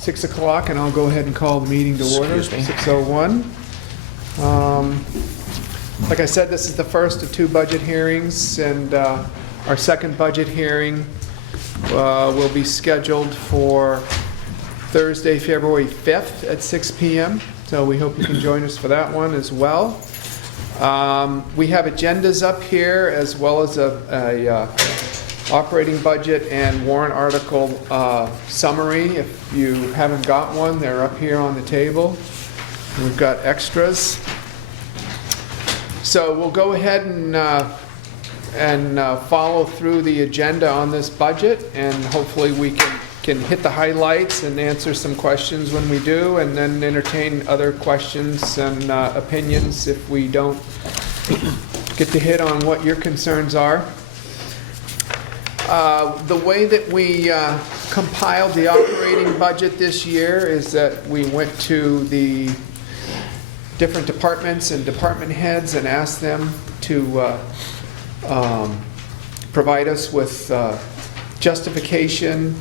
6 o'clock, and I'll go ahead and call the meeting to order. Excuse me. 6:01. Like I said, this is the first of two budget hearings, and our second budget hearing will be scheduled for Thursday, February 5th at 6 p.m. So we hope you can join us for that one as well. We have agendas up here, as well as a operating budget and warrant article summary. If you haven't got one, they're up here on the table. We've got extras. So we'll go ahead and follow through the agenda on this budget, and hopefully we can hit the highlights and answer some questions when we do, and then entertain other questions and opinions if we don't get to hit on what your concerns are. The way that we compiled the operating budget this year is that we went to the different departments and department heads and asked them to provide us with justification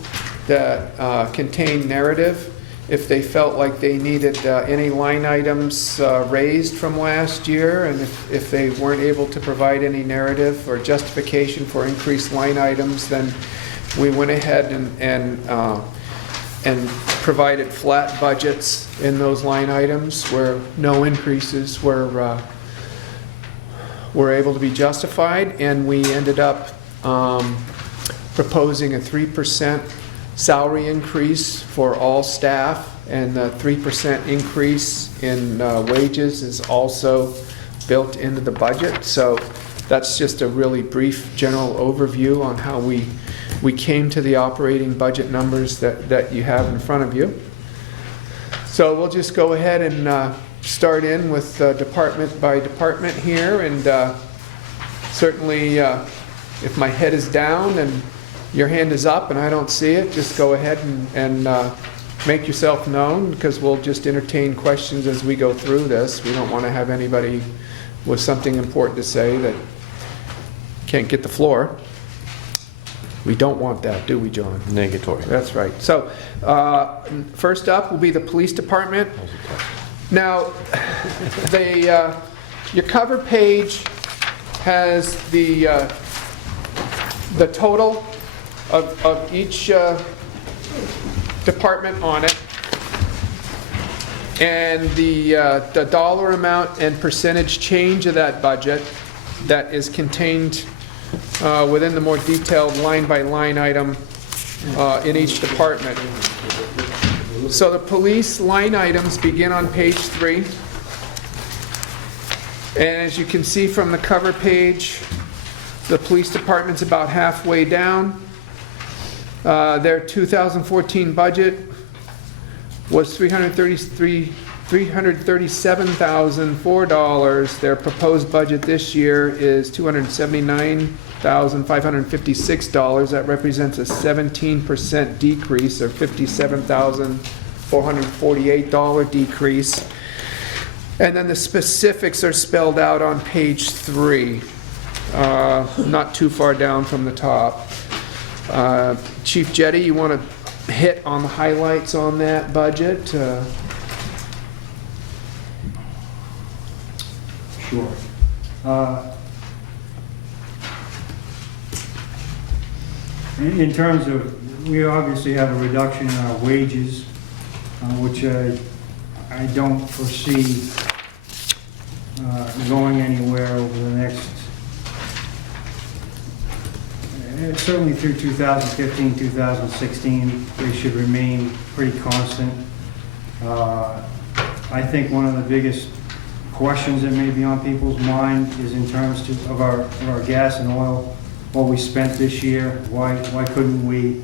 that contained narrative if they felt like they needed any line items raised from last year, and if they weren't able to provide any narrative or justification for increased line items, then we went ahead and provided flat budgets in those line items where no increases were able to be justified, and we ended up proposing a 3% salary increase for all staff, and the 3% increase in wages is also built into the budget. So that's just a really brief general overview on how we came to the operating budget numbers that you have in front of you. So we'll just go ahead and start in with department by department here, and certainly if my head is down and your hand is up and I don't see it, just go ahead and make yourself known, because we'll just entertain questions as we go through this. We don't want to have anybody with something important to say that can't get the floor. We don't want that, do we, John? Negatory. That's right. So first up will be the police department. Now, your cover page has the total of each department on it, and the dollar amount and percentage change of that budget that is contained within the more detailed line-by-line item in each department. So the police line items begin on page 3. And as you can see from the cover page, the police department's about halfway down. Their 2014 budget was $337,004. Their proposed budget this year is $279,556. That represents a 17% decrease, or $57,448 decrease. And then the specifics are spelled out on page 3, not too far down from the top. Chief Jetty, you want to hit on the highlights on that budget? Sure. In terms of, we obviously have a reduction in our wages, which I don't foresee going anywhere over the next, certainly through 2015, 2016, they should remain pretty constant. I think one of the biggest questions that may be on people's mind is in terms of our gas and oil, what we spent this year. Why couldn't we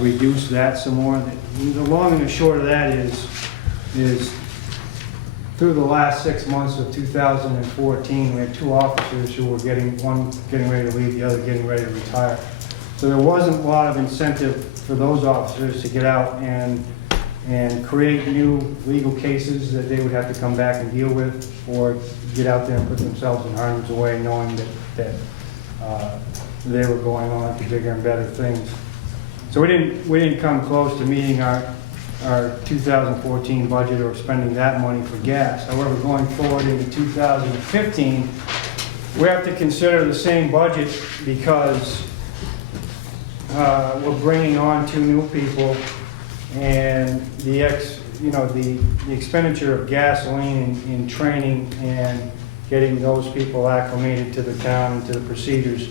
reduce that some more? The long and the short of that is through the last 6 months of 2014, we had 2 officers who were one getting ready to leave, the other getting ready to retire. So there wasn't a lot of incentive for those officers to get out and create new legal cases that they would have to come back and deal with, or get out there and put themselves in harm's way, knowing that they were going on to bigger and better things. So we didn't come close to meeting our our 2014 budget or spending that money for gas. However, going forward into 2015, we have to consider the same budget because we're bringing on 2 new people, and the expenditure of gasoline in training and getting those people acclimated to the town and to the procedures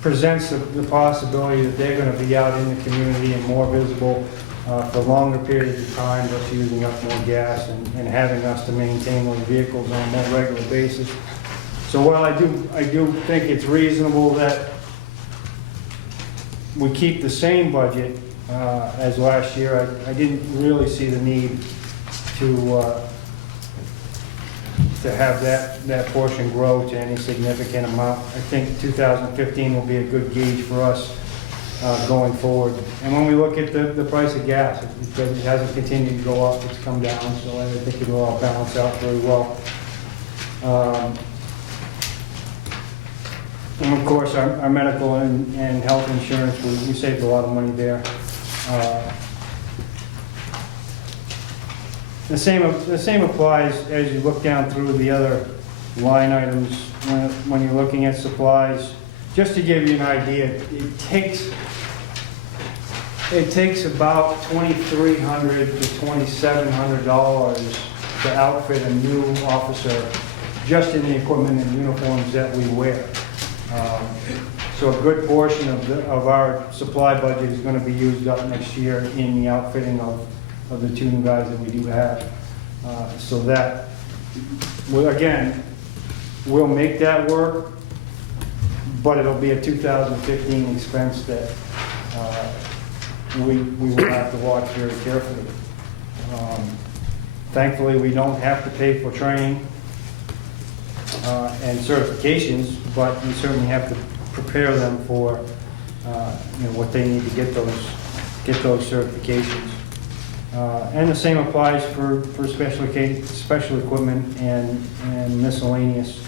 presents the possibility that they're going to be out in the community and more visible for longer periods of time, just using up more gas and having us to maintain those vehicles on a more regular basis. So while I do think it's reasonable that we keep the same budget as last year, I didn't really see the need to have that portion grow to any significant amount. I think 2015 will be a good gauge for us going forward. And when we look at the price of gas, it hasn't continued to go up, it's come down, so I think it will all balance out very well. And of course, our medical and health insurance, we saved a lot of money there. The same applies as you look down through the other line items when you're looking at supplies. Just to give you an idea, it takes about $2,300 to $2,700 to outfit a new officer just in the equipment and uniforms that we wear. So a good portion of our supply budget is going to be used up next year in the outfitting of the 2 new guys that we do have. So that, again, we'll make that work, but it'll be a 2015 expense that we will have to watch very carefully. Thankfully, we don't have to pay for training and certifications, but we certainly have to prepare them for what they need to get those certifications. And the same applies for special equipment and miscellaneous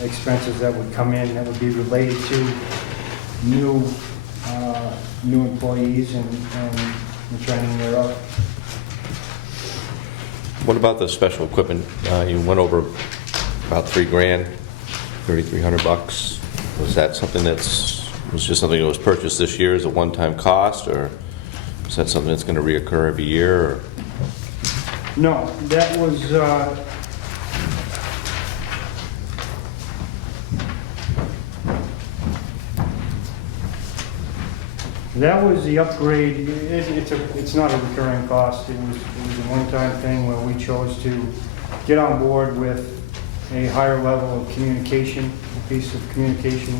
expenses that would come in that would be related to new employees and the training thereof. What about the special equipment? You went over about $3,000, $3,300. Was that something was just something that was purchased this year as a one-time cost, or is that something that's going to reoccur every year? Or? No, that was the upgrade. It's not a recurring cost. It was a one-time thing where we chose to get on board with a higher level of communication, a piece of communication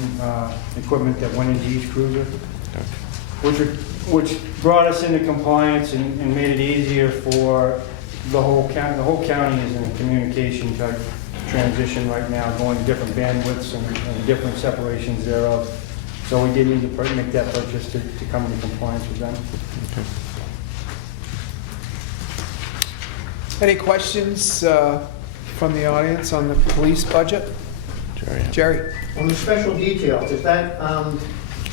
equipment that went into each cruiser, which brought us into compliance and made it easier for the whole county. The whole county is in a communication type transition right now, going different bandwidths and different separations thereof. So we did need to make that purchase to come into compliance with them. Any questions from the audience on the police budget? Jerry? On the special details, is that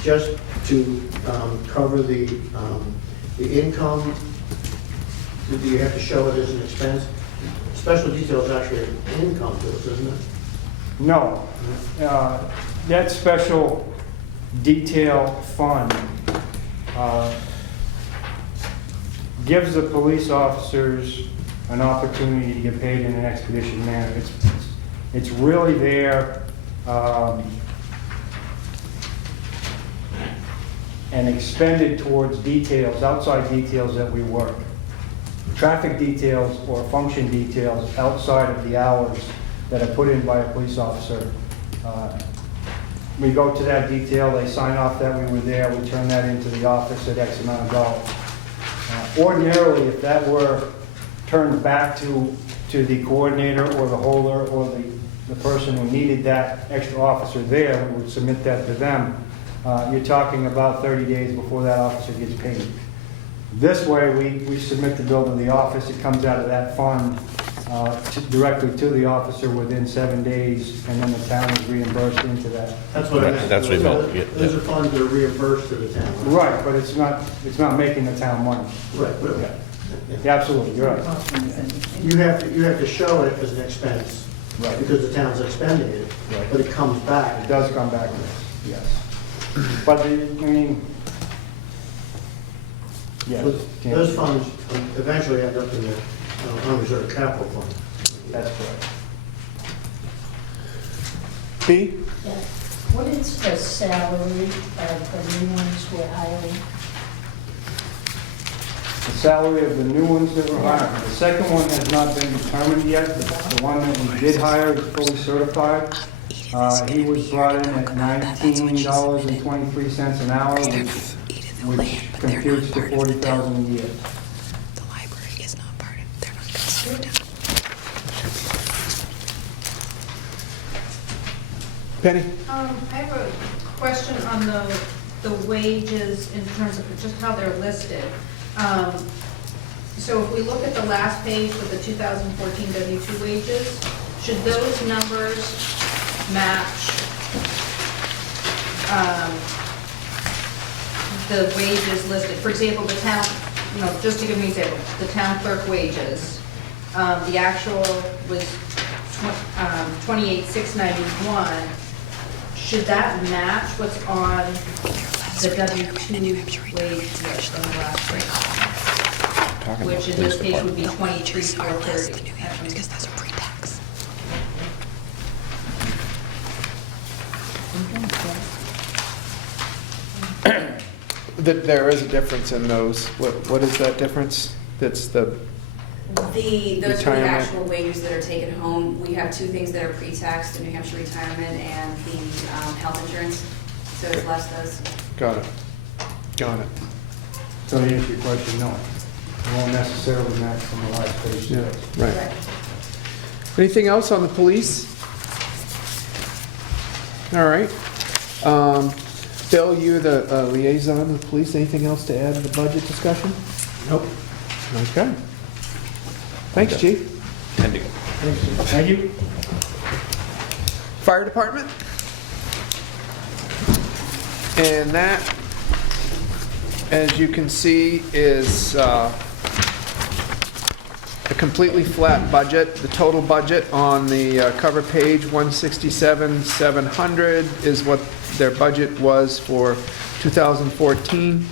just to cover the income? Do you have to show it as an expense? Special details actually an income to us, isn't it? No. That special detail fund gives the police officers an opportunity to get paid in an expeditious manner. It's really there and expended towards details, outside details that we work. Traffic details or function details outside of the hours that are put in by a police officer. We go to that detail, they sign off that we were there, we turn that into the office at X amount of dollars. Ordinarily, if that were turned back to the coordinator or the holder or the person who needed that extra officer there, we would submit that to them. You're talking about 30 days before that officer gets paid. This way, we submit the bill to the office, it comes out of that fund, directly to the officer within 7 days, and then the town is reimbursed into that. That's what I Right, meant. that's what he meant, yeah, Those yeah. are funds that are reimbursed to the town. Right, but it's not making the town money. Right, right. Yeah. Yeah, absolutely, you're right. You have to show it as an expense, Right. because the town's expending it, Right. but it comes It back. does come back to us, yes. But, yes. Those funds eventually end up in the unreserved capital fund. That's correct. B? Yeah. What is the salary of the new ones we're hiring? The salary of the new ones that we're hiring, the second one has not been determined yet. The one that we did hire is fully certified. He was brought in at $19.23 an hour, which computes to $40,000 a year. The library is not part of, they're not considered down. Penny? I have a question on the wages in terms of just how they're listed. So if we look at the last page with the 2014 W-2 wages, should those numbers match the wages listed? For example, the town, just to give me an example, the town clerk wages, the actual was 28,691. Should that match what's on the W-2 wage list on the last page? Which in this case would be The wages are less than 23,430. New Hampshire because those are pre-tax. There is a difference in those. What is that difference? That's the, Those are the Retirement. actual wages that are taken home. We have two things that are pre-tax, the New Hampshire retirement and the health insurance. So it's less those. got it. Got it. So to answer your question, no. It won't necessarily match from the last page. Yeah, right. Correct. Anything else on the police? All right. Bill, you're the liaison with police. Anything else to add to the budget discussion? Nope. Okay. Thanks, Chief. Pending. Thank you. Fire department? And that, as you can see, is a completely flat budget. The total budget on the cover page, 167,700, is what their budget was for 2014.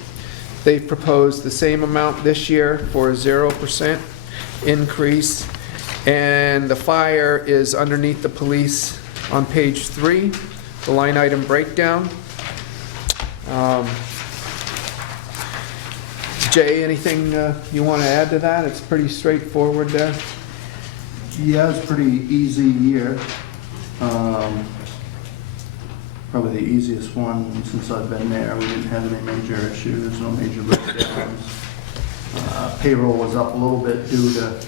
They've proposed the same amount this year for a 0% increase. And the fire is underneath the police on page 3, the line item breakdown. Jay, anything you want to add to that? It's pretty straightforward there. Yeah, it's a pretty easy year. Probably the easiest one since I've been there. We didn't have any major issues, no major breakdowns. Payroll was up a little bit due to a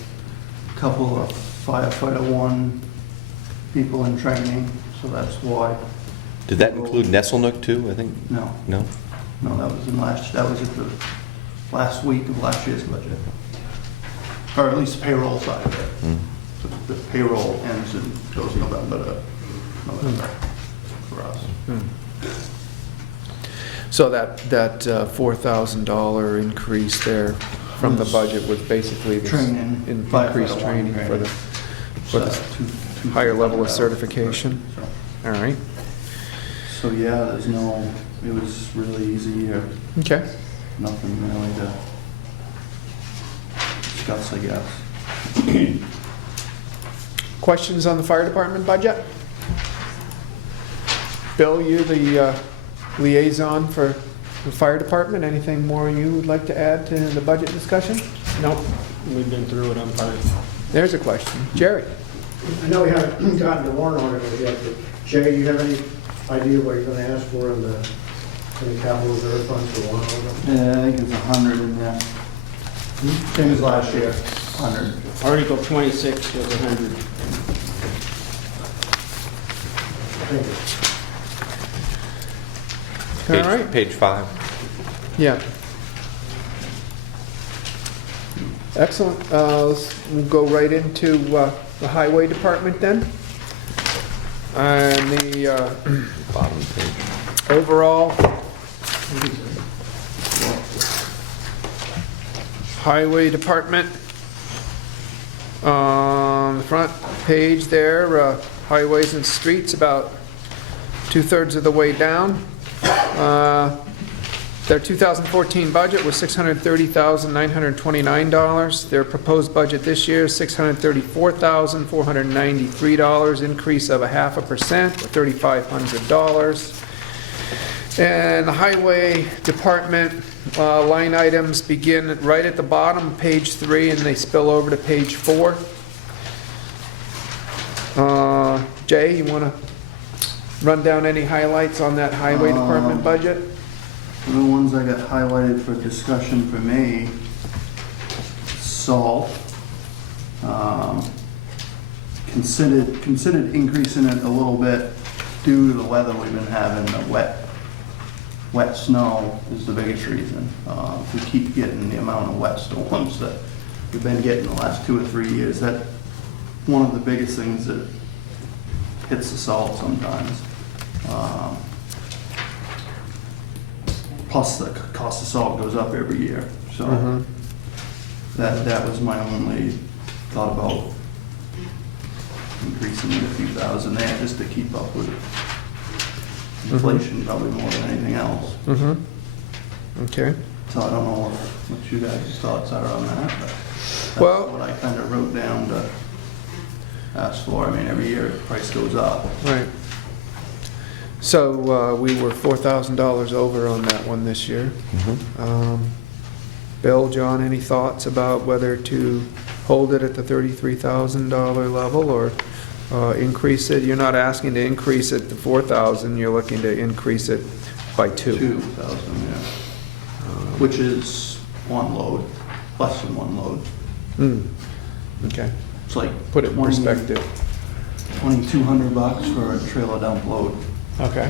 couple of firefighter one people in training, so that's why. Did that include Nesselnook too, I think? No, No? no, that was that was at the last week of last year's budget. Or at least the payroll side of it. The payroll ends and goes November to November for us. So that $4,000 increase there from the budget was basically this Training, increased firefighter training one for the So two higher level of $2,000. certification. So- All right. So yeah, it was really easy year. Okay. Nothing really to discuss, I guess. Questions on the fire department budget? Bill, you the liaison for the fire department. Anything more you would like to add to the budget discussion? Nope, we've been through it, I'm fine. There's a question. Jerry? I know we haven't gotten the warrant article yet, but Jay, do you have any idea what you're gonna ask for in the capital reserve fund for warrant article? Yeah, I think it's 100 in there. Same as last year, 100. Article 26 was 100. Thank you. All right. Page 5. Yeah. Excellent. We'll go right into the highway department then. And the Bottom page. overall highway department, on the front page there, highways and streets, about 2/3 of the way down. Their 2014 budget was $630,929. Their proposed budget this year is $634,493, increase of 0.5%, or $3,500. And the highway department line items begin right at the bottom, page 3, and they spill over to page 4. Jay, you want to run down any highlights on that highway department budget? The ones I got highlighted for discussion for me, salt. Considered increasing it a little bit due to the weather we've been having. The wet snow is the biggest reason. If we keep getting the amount of wet storms that we've been getting the last 2 or 3 years, that's one of the biggest things that hits the salt sometimes. Plus the cost of salt goes up every year, so that was my only thought about increasing it a few thousand there just to keep up with inflation, probably more than anything else. Okay. So I don't know what you guys' thoughts are on that, but that's Well- what I kind of wrote down to ask for. I mean, every year the price goes up. Right. So we were $4,000 over on that one this year. Bill, John, any thoughts about whether to hold it at the $33,000 level or increase it? You're not asking to increase it to $4,000, you're looking to increase it by 2. 2,000, yeah. Which is one load, less than one load. Okay, It's like put it in perspective. $2,200 for a trailer dump load. Okay.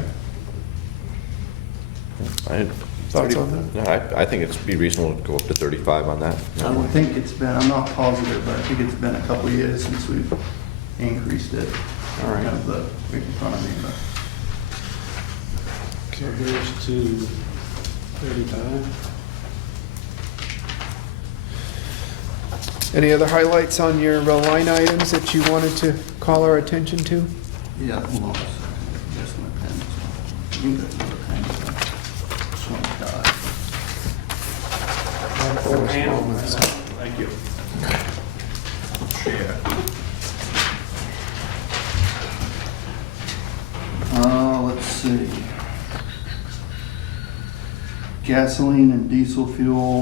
Thoughts on that? No, I think it's be reasonable to go up to 35 on that. I don't think it's been, I'm not positive, but I think it's been a couple of years since we've increased it. All right. I have the right in front of me, but. So here's to 35. Any other highlights on your line items that you wanted to call our attention to? Yeah, hold on a second. There's my pen. You got another pen. This one's died. Thank you. Share. Let's see. Gasoline and diesel fuel,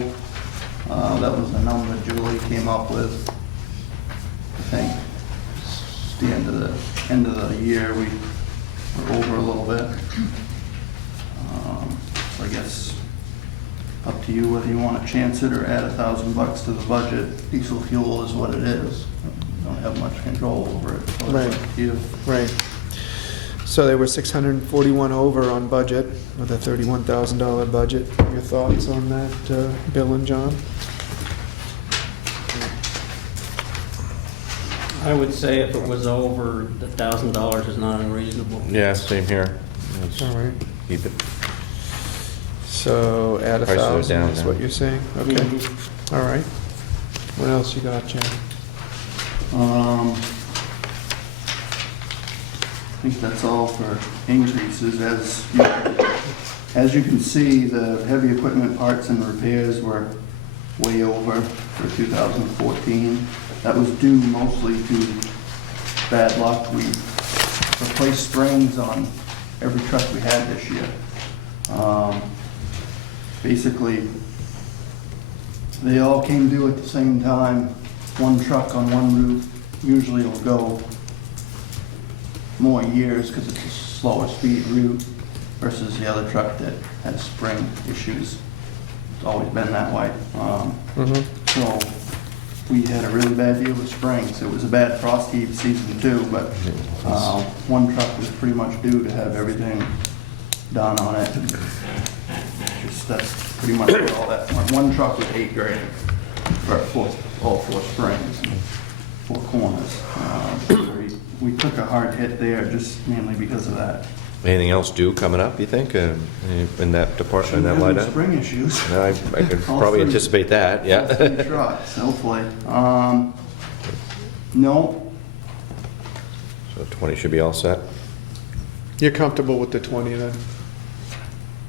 that was the number Julie came up with. I think it's the end of the year, we were over a little bit. So I guess up to you whether you want to chance it or add $1,000 to the budget. Diesel fuel is what it is. We don't have much control over it. So it's Right. up to you. Right. So they were 641 over on budget with a $31,000 budget. Your thoughts on that, Bill and John? I would say if it was over, the $1,000 is not unreasonable. Yeah, same here. Let's All right. keep it. So add Prices are 1,000 down is now. what you're saying? Okay. All right. What else you got, Jen? I think that's all for increases. As you can see, the heavy equipment parts and repairs were way over for 2014. That was due mostly to bad luck. We replaced springs on every truck we had this year. Basically, they all came due at the same time. One truck on one route usually will go more years because it's a slower speed route versus the other truck that has spring issues. It's always been that way. So we had a really bad deal with springs. It was a bad frost heave season too, but one truck was pretty much due to have everything done on it. Just that's pretty much what all that. One truck was $8,000 for all four springs, and four corners. We took a hard hit there just mainly because of that. Anything else due coming up, you think, in that department, in that line item? Spring issues. No, I could All probably three. anticipate that, All yeah. three trucks, hopefully. No, So 20 should be all set? You're comfortable with the 20 then?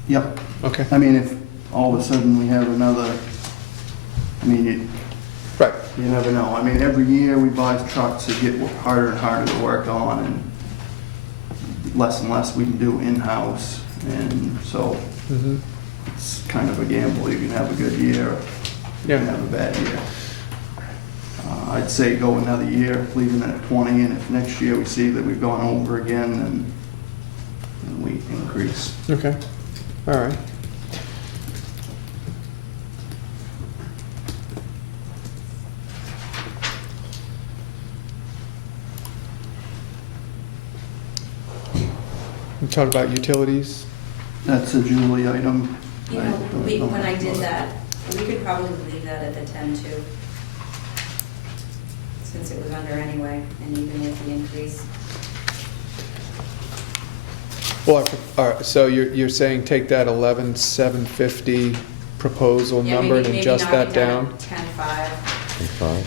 yep. Okay. I mean, if all of a sudden we have another, I mean, Right. you never know. I mean, every year we buy trucks that get harder and harder to work on, and less we can do in-house. And so Mhm. it's kind of a gamble. You can have a good year, or you can Yeah. have a bad year. I'd say go another year, leaving it at 20, and if next year we see that we've gone over again, then we increase. Okay. All right. We talked about utilities. That's a Julie item. You know, when I did that, we could probably leave that at the 10 too. Since it was under anyway, and even with the increase. Well, so you're saying take that 11,750 proposal Yeah, number and maybe adjust knock that it down? 10.5. Fine.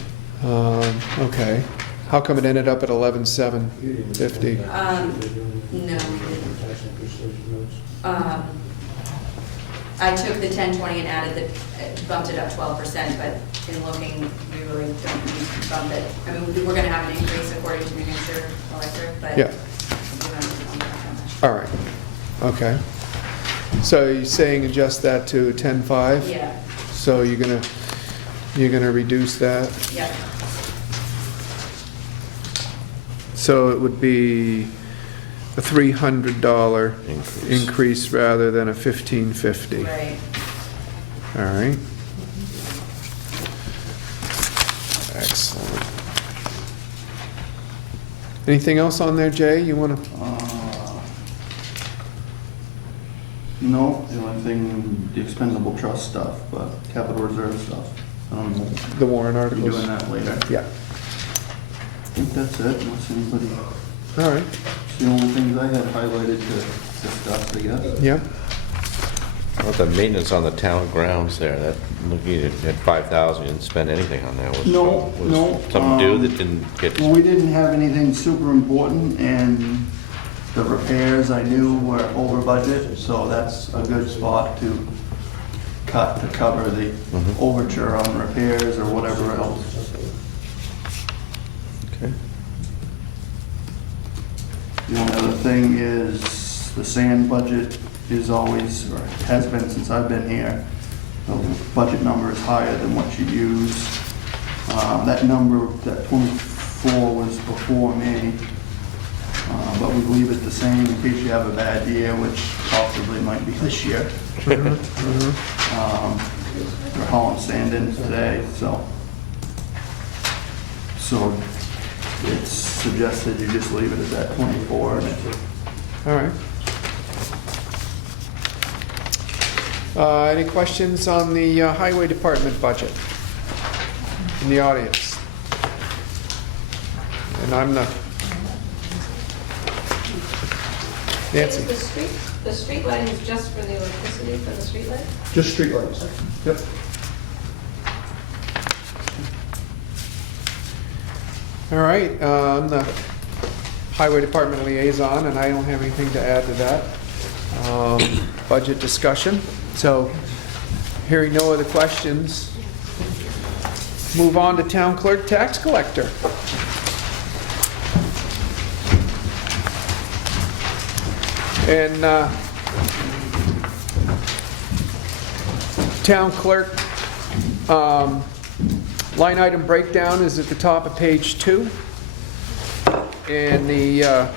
Okay. How come it ended up at 11,750? No, we didn't. I took the 1020 and added bumped it up 12%, but in looking, we really don't need to bump it. I mean, we're gonna have an increase according to New Hampshire Electric, but. Yeah. we don't need to bump it that much. All right. Okay. So you're saying adjust that to 10.5? Yeah, So you're gonna reduce that? yeah, So it would be a $300 increase rather than a $1,550. right. All right. Excellent. Anything else on there, Jay? You want to? No, the only thing, the expendable trust stuff, but capital reserve stuff. The warrant We'll be articles? doing that later. Yeah. I think that's it, unless anybody, All right. it's the only things I had highlighted to discuss, I guess. Yeah. How about the maintenance on the town grounds there? That, looking at 5,000, you didn't spend anything on that. Was No, no, something due that didn't get, Well, we didn't have anything super important, and the repairs I knew were over budget, so that's a good spot to cut to cover the overture on repairs or whatever else. okay. The only other thing is the sand budget is always, or has been since I've been here, the budget number is higher than what you use. That number, that 24 was before me, but we leave it the same in case you have a bad year, which possibly might be this year. We're hauling sand in today, so it's suggested you just leave it at that 24. And All right. Any questions on the highway department budget in the audience? And I'm the Nancy. The street light is just for the electricity for the street light? just streetlights. Yep. All right, I'm the highway department liaison, and I don't have anything to add to that. Budget discussion. So, hearing no other questions, move on to town clerk tax collector. And town clerk line item breakdown is at the top of page 2. And the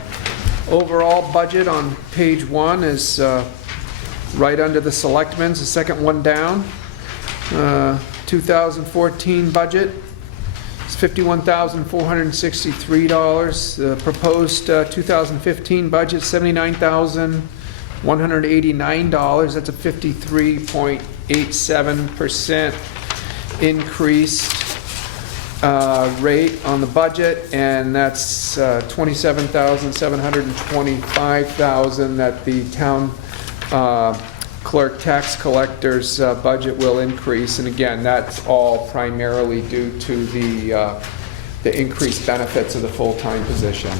overall budget on page 1 is right under the selectmen's, the second one down. 2014 budget is $51,463. The proposed 2015 budget, $79,189. That's a 53.87% increase. rate on the budget, and that's $27,725,000 that the town clerk tax collector's budget will increase. And again, that's all primarily due to the increased benefits of the full-time position.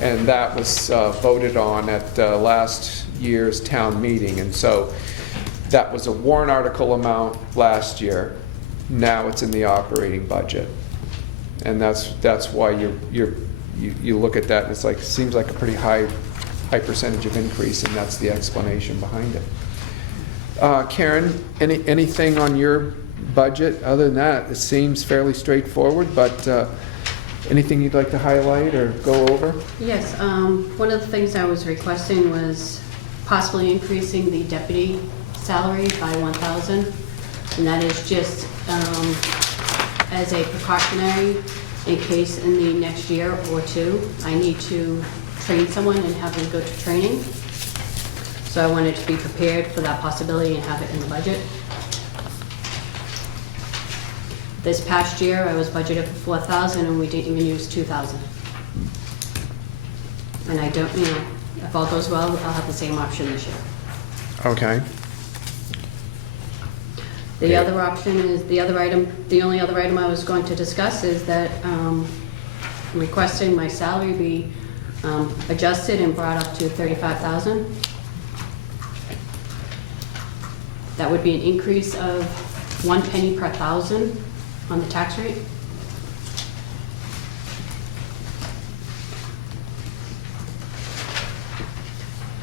And that was voted on at last year's town meeting. And so that was a warrant article amount last year. Now it's in the operating budget. And that's why you look at that and it's like, seems like a pretty high percentage of increase, and that's the explanation behind it. Karen, anything on your budget? Other than that, it seems fairly straightforward, but anything you'd like to highlight or go over? Yes, one of the things I was requesting was possibly increasing the deputy salary by 1,000, and that is just as a precautionary in case in the next year or two I need to train someone and have them go to training. So I wanted to be prepared for that possibility and have it in the budget. This past year, I was budgeted for 4,000 and we didn't even use 2,000. And I don't, if all goes well, I'll have the same option this year. Okay. The other option is, the only other item I was going to discuss is that I'm requesting my salary be adjusted and brought up to 35,000. That would be an increase of 1 penny per thousand on the tax rate.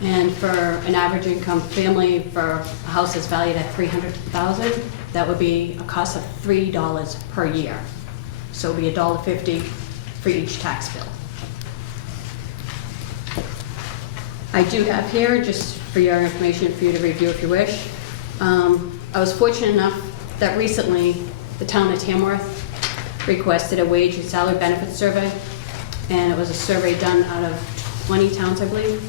And for an average income family, for a house that's valued at 300,000, that would be a cost of $3 per year. So it would be $1.50 for each tax bill. I do have here, just for your information, for you to review if you wish. I was fortunate enough that recently the town of Tamworth requested a wage and salary benefits survey, and it was a survey done out of 20 towns, I believe.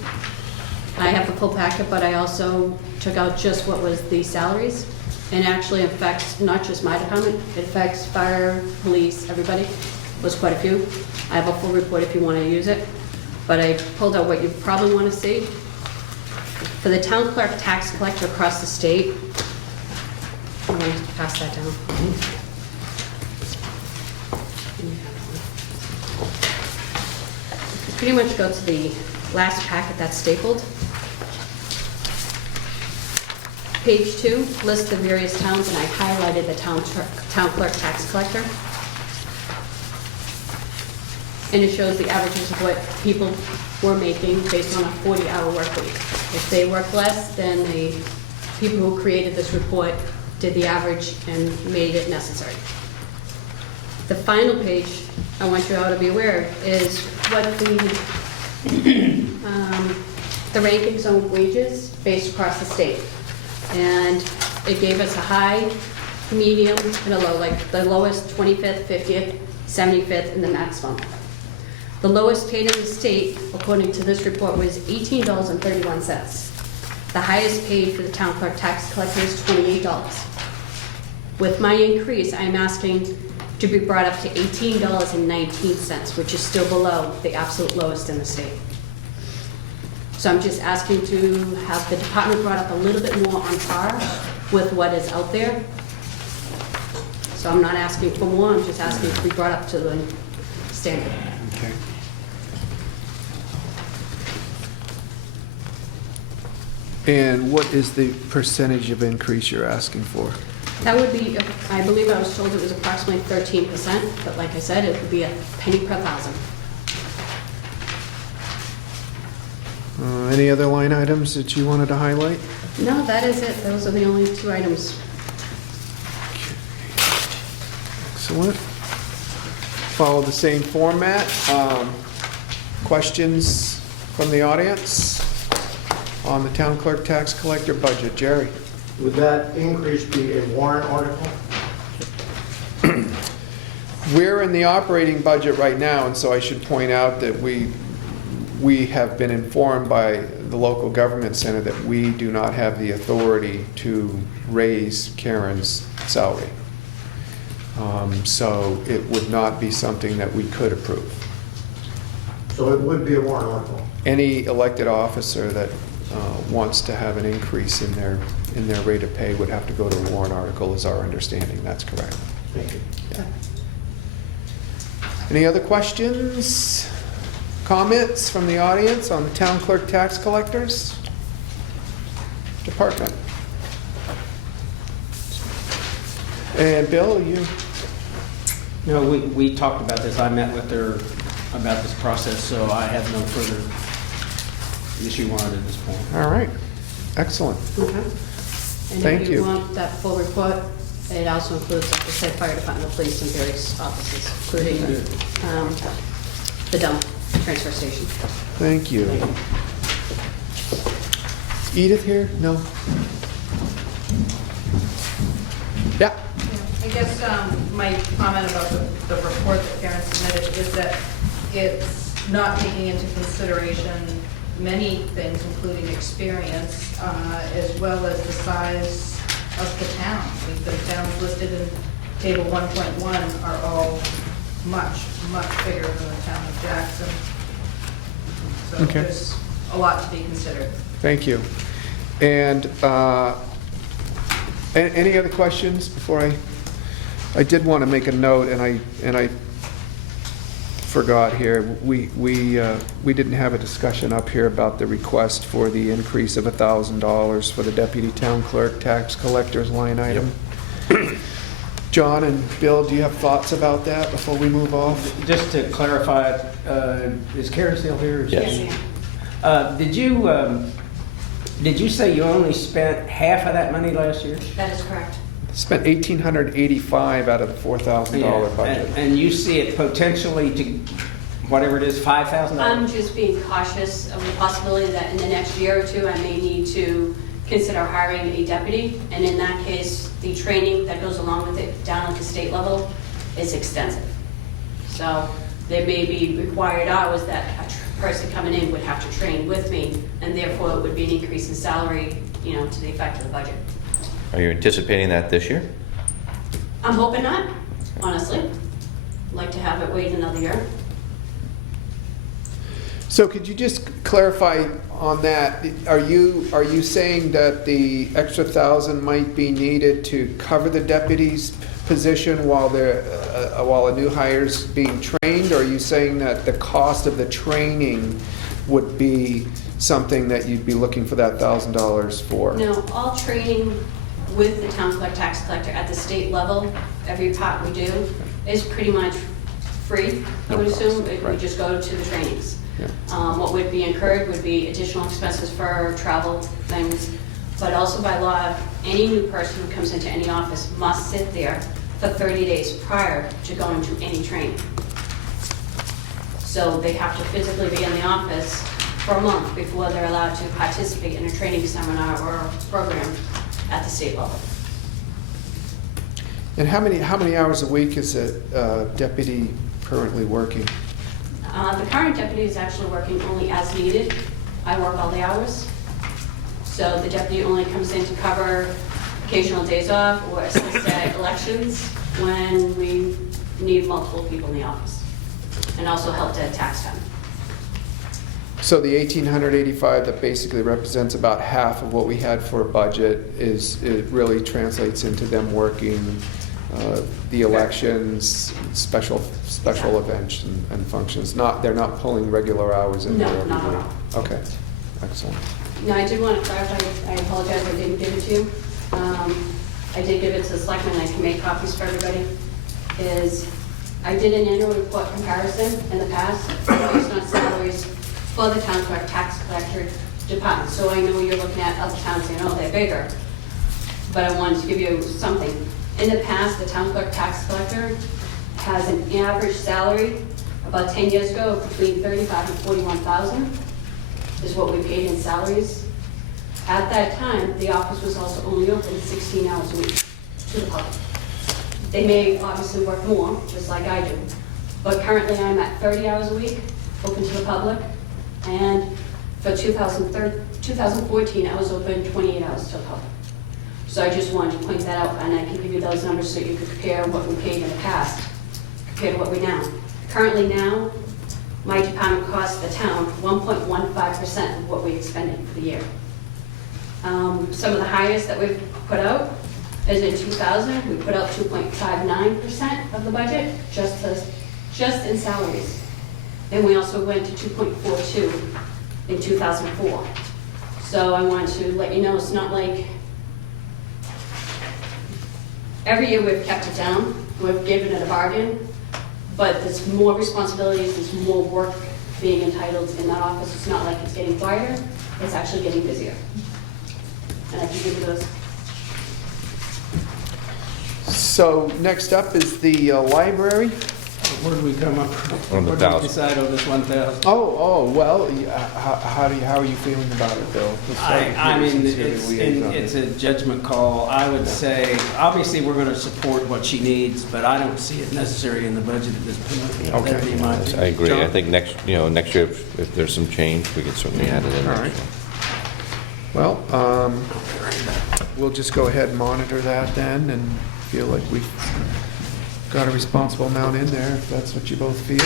I have the full packet, but I also took out just what was the salaries, and actually affects not just my department, it affects fire, police, everybody. It was quite a few. I have a full report if you want to use it, but I pulled out what you probably want to see. For the town clerk tax collector across the state, I'm going to pass that down. Pretty much go to the last packet that's stapled. Page 2 lists the various towns, and I highlighted the town clerk tax collector. And it shows the averages of what people were making based on a 40-hour work week. If they work less, then the people who created this report did the average and made it necessary. The final page, I want you all to be aware, is what the rankings on wages based across the state. And it gave us a high, medium, and a low, like the lowest 25th, 50th, 75th, and the maximum. The lowest paid in the state, according to this report, was $18.31. The highest paid for the town clerk tax collector is $28. With my increase, I'm asking to be brought up to $18.19, which is still below the absolute lowest in the state. So I'm just asking to have the department brought up a little bit more on par with what is out there. So I'm not asking for more, I'm just asking to be brought up to the standard. Okay. And what is the percentage of increase you're asking for? That would be, I believe I was told it was approximately 13%, but like I said, it would be a penny per thousand. Any other line items that you wanted to highlight? No, that is it. Those are the only two items. Excellent. Follow the same format. Questions from the audience on the town clerk tax collector budget? Jerry? Would that increase be a warrant article? We're in the operating budget right now, and so I should point out that we have been informed by the local government center that we do not have the authority to raise Karen's salary. So it would not be something that we could approve. So it would be a warrant article. Any elected officer that wants to have an increase in their rate of pay would have to go to a warrant article, is our understanding. That's correct. Thank you. Yeah. Any other questions, comments from the audience on the town clerk tax collectors department? And Bill, you? No, we talked about this. I met with her about this process, so I have no further issue on it at this point. All right, excellent. Okay. And Thank if you. you want that full report, it also includes, like I said, fire department, police, and various offices, including the dump, transfer station. Thank you. Edith here? No? Yeah. I guess my comment about the report that Karen submitted is that it's not taking into consideration many things, including experience, as well as the size of the town. The towns listed in table 1.1 are all much, much bigger than the town of Jackson. So Okay. there's a lot to be considered. Thank you. And any other questions before I did want to make a note, and I forgot here. We didn't have a discussion up here about the request for the increase of $1,000 for the deputy town clerk tax collector's line item. John and Bill, do you have thoughts about that before we move off? Just to clarify, is Karen still here? Yes. Did you say you only spent half of that money last year? That is correct. Spent $1,885 out of the $4,000 budget. And you see it potentially to, whatever it is, $5,000? I'm just being cautious of the possibility that in the next year or two, I may need to consider hiring a deputy. And in that case, the training that goes along with it down at the state level is extensive. So there may be required hours that a person coming in would have to train with me, and therefore it would be an increase in salary, to the effect of the budget. Are you anticipating that this year? I'm hoping not, honestly. I'd like to have it wait another year. So could you just clarify on that? Are you saying that the extra 1,000 might be needed to cover the deputy's position while a new hire's being trained? Or are you saying that the cost of the training would be something that you'd be looking for that $1,000 for? No, all training with the town clerk tax collector at the state level, every part we do, is pretty much free, I would assume. We Right. just go to the trainings. Yeah. What would be incurred would be additional expenses for travel things, but also by law, any new person who comes into any office must sit there for 30 days prior to going to any training. So they have to physically be in the office for a month before they're allowed to participate in a training seminar or program at the state level. And how many hours a week is a deputy currently working? The current deputy is actually working only as needed. I work all the hours. So the deputy only comes in to cover occasional days off or assist at elections when we need multiple people in the office. And also help at tax time. So the $1,885 that basically represents about half of what we had for a budget it really translates into them working the elections, special events and functions. They're not pulling regular hours in there No, every not at week. all. Okay, excellent. Now, I did want to clarify, I apologize, I didn't give it to you. I did give it to the selectmen, I can make copies for everybody. I did an annual report comparison in the past based on salaries for the town clerk tax collector department. So I know you're looking at other towns saying, oh, they're bigger. But I wanted to give you something. In the past, the town clerk tax collector has an average salary about 10 years ago of between $35,000 and $41,000 is what we paid in salaries. At that time, the office was also only open 16 hours a week to the public. They may obviously work more, just like I do, but currently I'm at 30 hours a week, open to the public, and for 2014, I was open 28 hours to the public. So I just wanted to point that out, and I can give you those numbers so you can compare what we paid in the past compared to what we now. Currently now, my department costs the town 1.15% of what we expended for the year. Some of the highest that we've put out is in 2000, we put out 2.59% of the budget, just in salaries. And we also went to 2.42 in 2004. So I wanted to let you know, it's not like, every year we've kept it down, we've given it a bargain, but there's more responsibilities, there's more work being entitled in that office. It's not like it's getting quieter, it's actually getting busier. And I can give you those. So next up is the library. Where did we come up with? On the Where did we 1,000. decide on this 1,000? Well, how are you feeling about it, Bill? Let's start with I you, mean, since you're the liaison. it's a judgment call. I would say, obviously, we're going to support what she needs, but I don't see it necessary in the budget at this point. Okay. That'd be my I opinion. agree. I John? think next year, if there's some change, we can certainly add it in. All right. Well, we'll just go ahead and monitor that then, and feel like we've got a responsible amount in there, if that's what you both feel.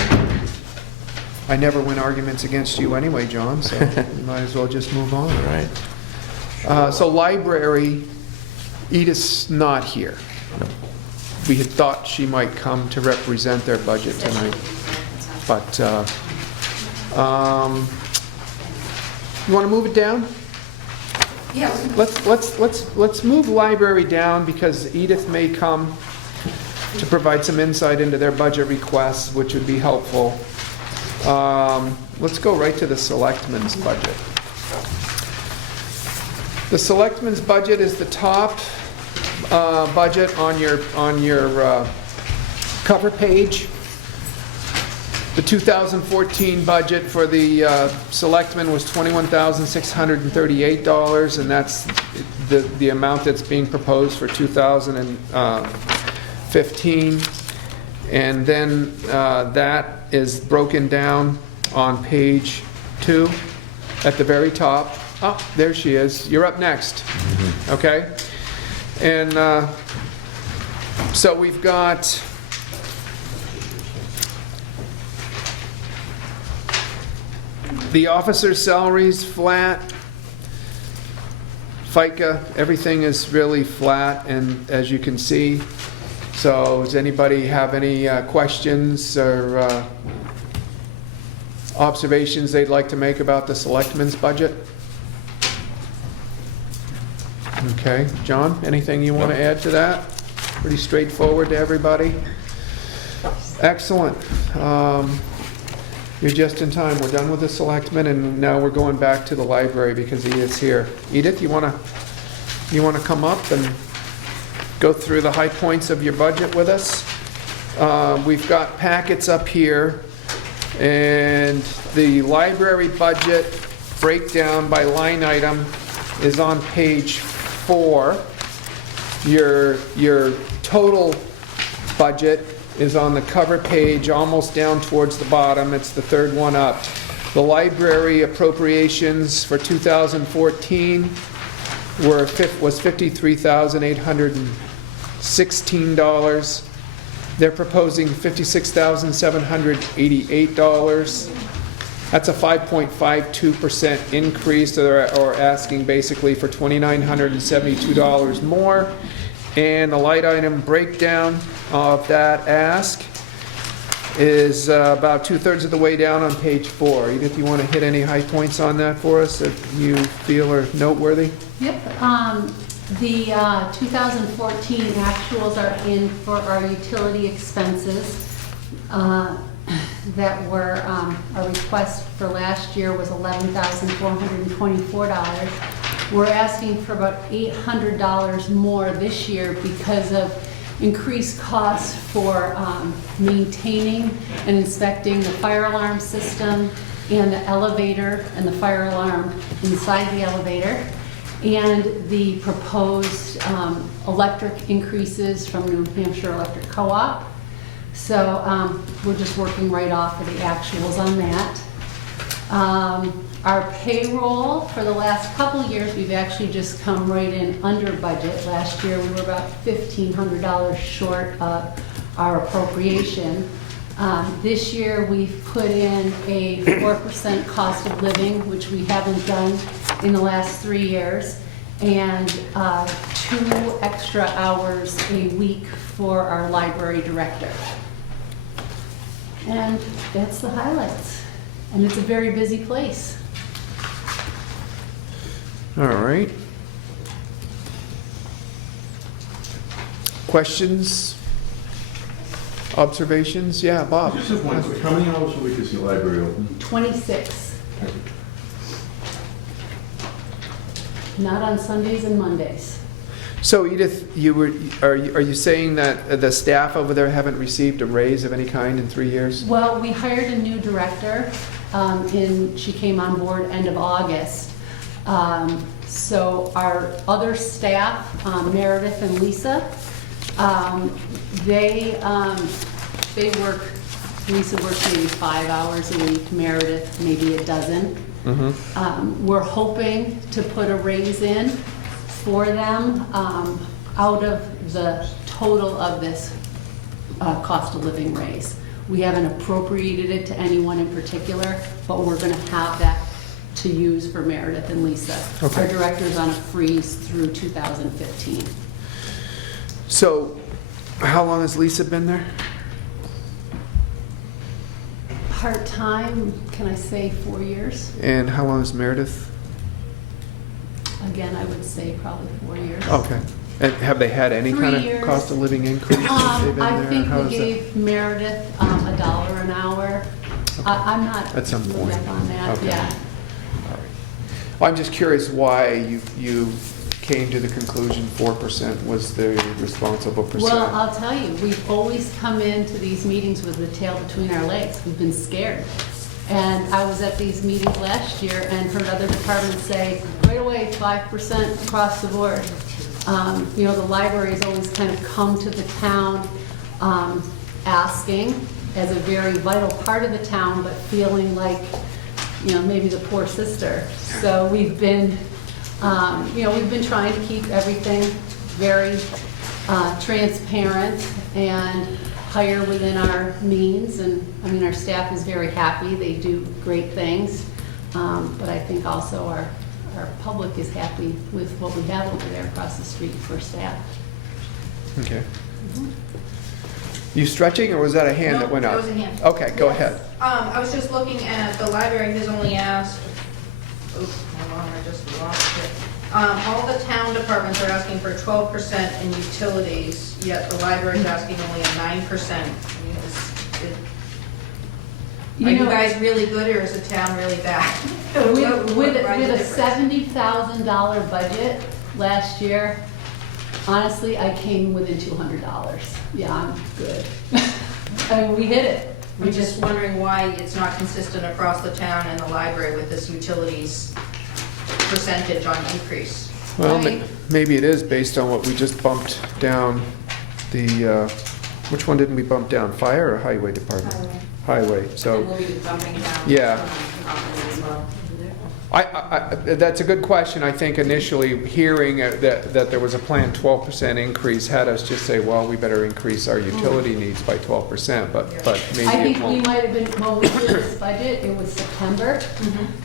I never win arguments against you anyway, John, so we might as well just move on. All right. So library, Edith's not here. We had thought she might come to represent their budget tonight, but, you want to move it down? Yeah. Let's move library down because Edith may come to provide some insight into their budget requests, which would be helpful. Let's go right to the selectmen's budget. The selectmen's budget is the top budget on your cover page. The 2014 budget for the selectmen was $21,638, and that's the amount that's being proposed for 2015. And then that is broken down on page 2 at the very top. Oh, there she is. You're up next. Okay? And so we've got the officer's salaries flat. FICA, everything is really flat, and as you can see. So does anybody have any questions or observations they'd like to make about the selectmen's budget? Okay, John, anything you want to add to that? Pretty straightforward to everybody? Excellent. You're just in time. We're done with the selectmen, and now we're going back to the library because Edith's here. Edith, you want to come up and go through the high points of your budget with us? We've got packets up here, and the library budget breakdown by line item is on page 4. Your total budget is on the cover page, almost down towards the bottom. It's the third one up. The library appropriations for 2014 was $53,816. They're proposing $56,788. That's a 5.52% increase, or asking basically for $2,972 more. And the light item breakdown of that ask is about 2/3 of the way down on page 4. Edith, you want to hit any high points on that for us that you feel are noteworthy? Yep, the 2014 actuals are in for our utility expenses. That were, our request for last year was $11,424. We're asking for about $800 more this year because of increased costs for maintaining and inspecting the fire alarm system and the elevator and the fire alarm inside the elevator, and the proposed electric increases from New Hampshire Electric Co-op. So we're just working right off of the actuals on that. Our payroll for the last couple of years, we've actually just come right in under budget. Last year, we were about $1,500 short of our appropriation. This year, we've put in a 4% cost of living, which we haven't done in the last 3 years, and 2 extra hours a week for our library director. And that's the highlights. And it's a very busy place. All right. Questions? Observations? Yeah, Bob? Just have one quick. How many hours a week is your library open? 26. Not on Sundays and Mondays. So Edith, are you saying that the staff over there haven't received a raise of any kind in 3 years? Well, we hired a new director, she came on board end of August. So our other staff, Meredith and Lisa, they work, Lisa works maybe 5 hours a week, Meredith maybe a dozen. We're hoping to put a raise in for them out of the total of this cost of living raise. We haven't appropriated it to anyone in particular, but we're going to have that to use for Meredith and Lisa. Okay. Our director's on a freeze through 2015. So how long has Lisa been there? Part-time, can I say 4 years? And how long has Meredith? Again, I would say probably 4 years. Okay. And have they had any 3 kind of years. cost of living increase since they've been I there? think How we is that? gave Meredith $1 an hour. I'm not At some point. up on that, Okay. yeah. Well, I'm just curious why you came to the conclusion 4% was the responsible percent. Well, I'll tell you, we've always come into these meetings with the tail between our legs. We've been scared. And I was at these meetings last year and heard other departments say, right away, 5% across the board. You know, the library has always kind of come to the town asking as a very vital part of the town, but feeling like, you know, maybe the poor sister. So we've been, you know, we've been trying to keep everything very transparent and hire within our means. And I mean, our staff is very happy. They do great things. But I think also our public is happy with what we have over there across the street for staff. Okay. You stretching, or was that a hand No, that went up? that was a hand. Okay, go ahead. I was just looking at, the library has only asked, oops, hold on, I just lost it. All the town departments are asking for 12% in utilities, yet the library is asking only a 9%. I mean, are you guys really good, or is the town really bad? With a difference? $70,000 budget last year, honestly, I came within $200. Yeah, I'm good. I mean, we hit it. I'm just wondering why it's not consistent across the town and the library with this utilities percentage on increase. Well, Right. maybe it is based on what we just bumped down the, which one didn't we bump down, fire or highway department? Highway, And so, we'll be bumping down. Yeah. Property as well. that's a good question. I think initially hearing that there was a planned 12% increase had us just say, well, we better increase our utility needs by 12%, but maybe I it think we won't. might have been, when we did this budget, it was September.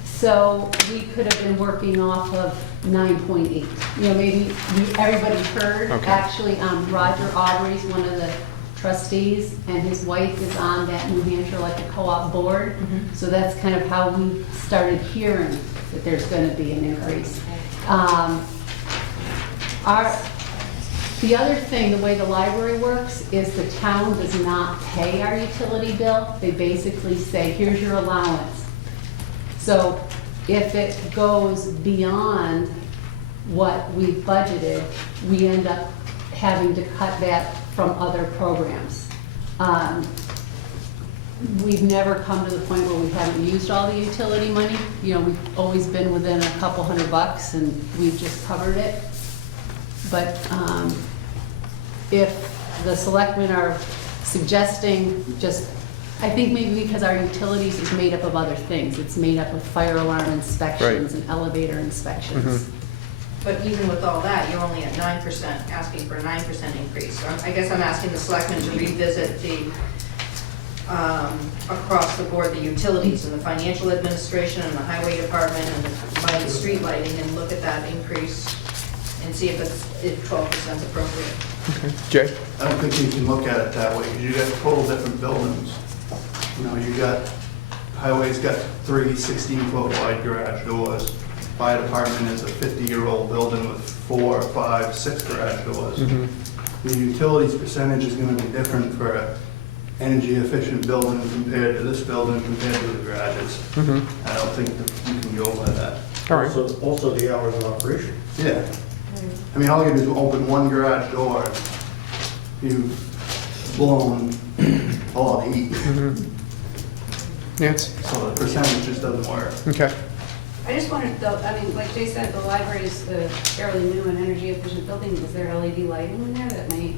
So we could have been working off of 9.8. You know, maybe everybody heard, Okay. actually, Roger Aubry's one of the trustees, and his wife is on that New Hampshire like a co-op board. So that's kind of how we started hearing that there's going to be an increase. The other thing, the way the library works, is the town does not pay our utility bill. They basically say, here's your allowance. So if it goes beyond what we've budgeted, we end up having to cut that from other programs. We've never come to the point where we haven't used all the utility money. You know, we've always been within a couple $100 and we've just covered it. But if the selectmen are suggesting just I think maybe because our utilities is made up of other things. It's made up of fire alarm inspections and elevator inspections. But even with all that, you're only at 9%, asking for a 9% increase. So I guess I'm asking the selectmen to revisit the, across the board, the utilities and the financial administration and the highway department and the lighting, street lighting, and look at that increase and see if 12% is appropriate. Okay. Jay? I don't think you can look at it that way, because you got total different buildings. You know, you got, highway's got 3 16-foot wide garage doors. Fire department is a 50-year-old building with 4, 5, 6 garage doors. The utilities percentage is gonna be different for an energy efficient building compared to this building compared to the garages. I don't think that you can go by that. All right. Also the hours of operation. Yeah. I mean, all you gotta do is open one garage door, you've blown a lot of heat. Nancy? So the percentage just doesn't work. Okay. I just wondered, though, I mean, like Jay said, the library is a fairly new and energy efficient building. Is there LED lighting in there that may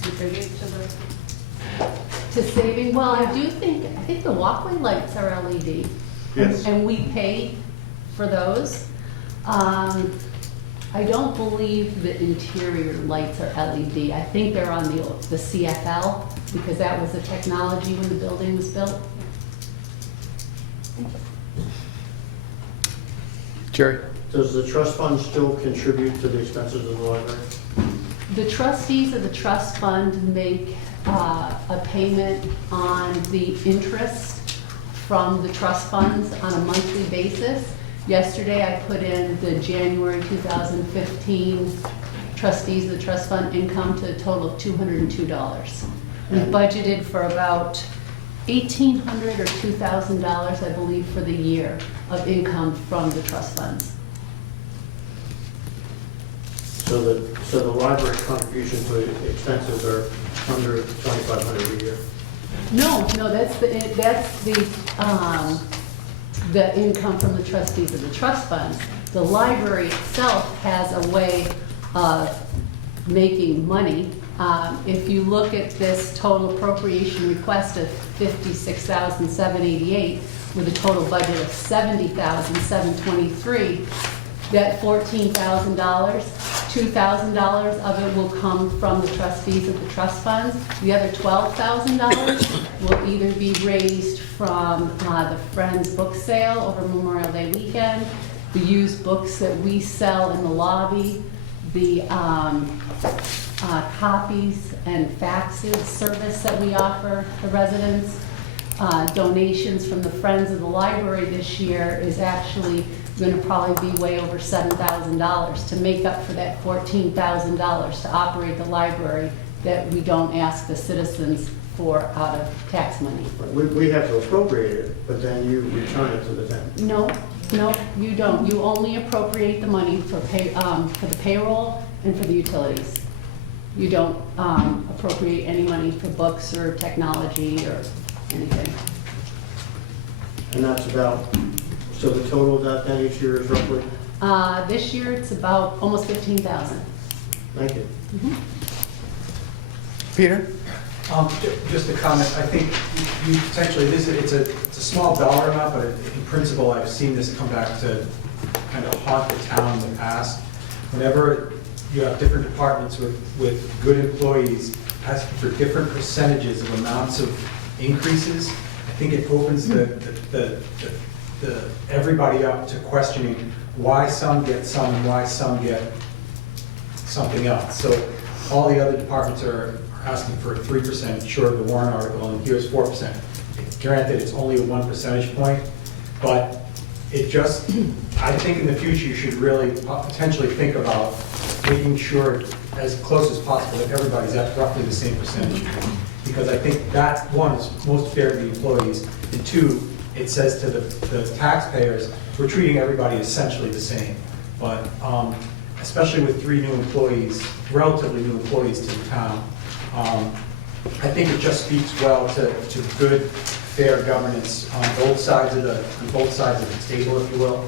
contribute to the? To saving, well, I think the walkway lights are LED. Yes. And we pay for those. I don't believe the interior lights are LED. I think they're on the CFL, because that was the technology when the building was built. Jerry? Does the trust fund still contribute to the expenses of the library? The trustees of the trust fund make a payment on the interest from the trust funds on a monthly basis. Yesterday, I put in the January 2015 trustees of the trust fund income to a total of $202. We budgeted for about $1,800 or $2,000, I believe, for the year of income from the trust funds. So the library contribution to expenses are under $2,500 a year? No, that's the income from the trustees of the trust funds. The library itself has a way of making money. If you look at this total appropriation request of $56,788 with a total budget of $70,723, that $14,000, $2,000 of it will come from the trustees of the trust funds. The other $12,000 will either be raised from the Friends book sale over Memorial Day weekend, the used books that we sell in the lobby, the copies and faxes service that we offer the residents. Donations from the Friends of the Library this year is actually going to probably be way over $7,000 to make up for that $14,000 to operate the library that we don't ask the citizens for out of tax money. We have to appropriate it, but then you return it to the town. No, you don't. You only appropriate the money for the payroll and for the utilities. You don't appropriate any money for books or technology or anything. And that's about, so the total of that then each year is roughly? This year, it's about almost $15,000. Thank you. Peter? Just a comment, I think you potentially, it's a small dollar amount, but in principle, I've seen this come back to kind of haunt the town in the past. Whenever you have different departments with good employees asking for different percentages of amounts of increases, I think it opens everybody up to questioning why some get some and why some get something else. So all the other departments are asking for 3% short of the warrant article, and here's 4%. Granted, it's only a 1 percentage point, but it just, I think in the future, you should really potentially think about making sure as close as possible that everybody's at roughly the same percentage. Because I think that, one, is most fair to the employees, and two, it says to the taxpayers, we're treating everybody essentially the same. But especially with 3 new employees, relatively new employees to the town, I think it just speaks well to good, fair governance on both sides of the table, if you will,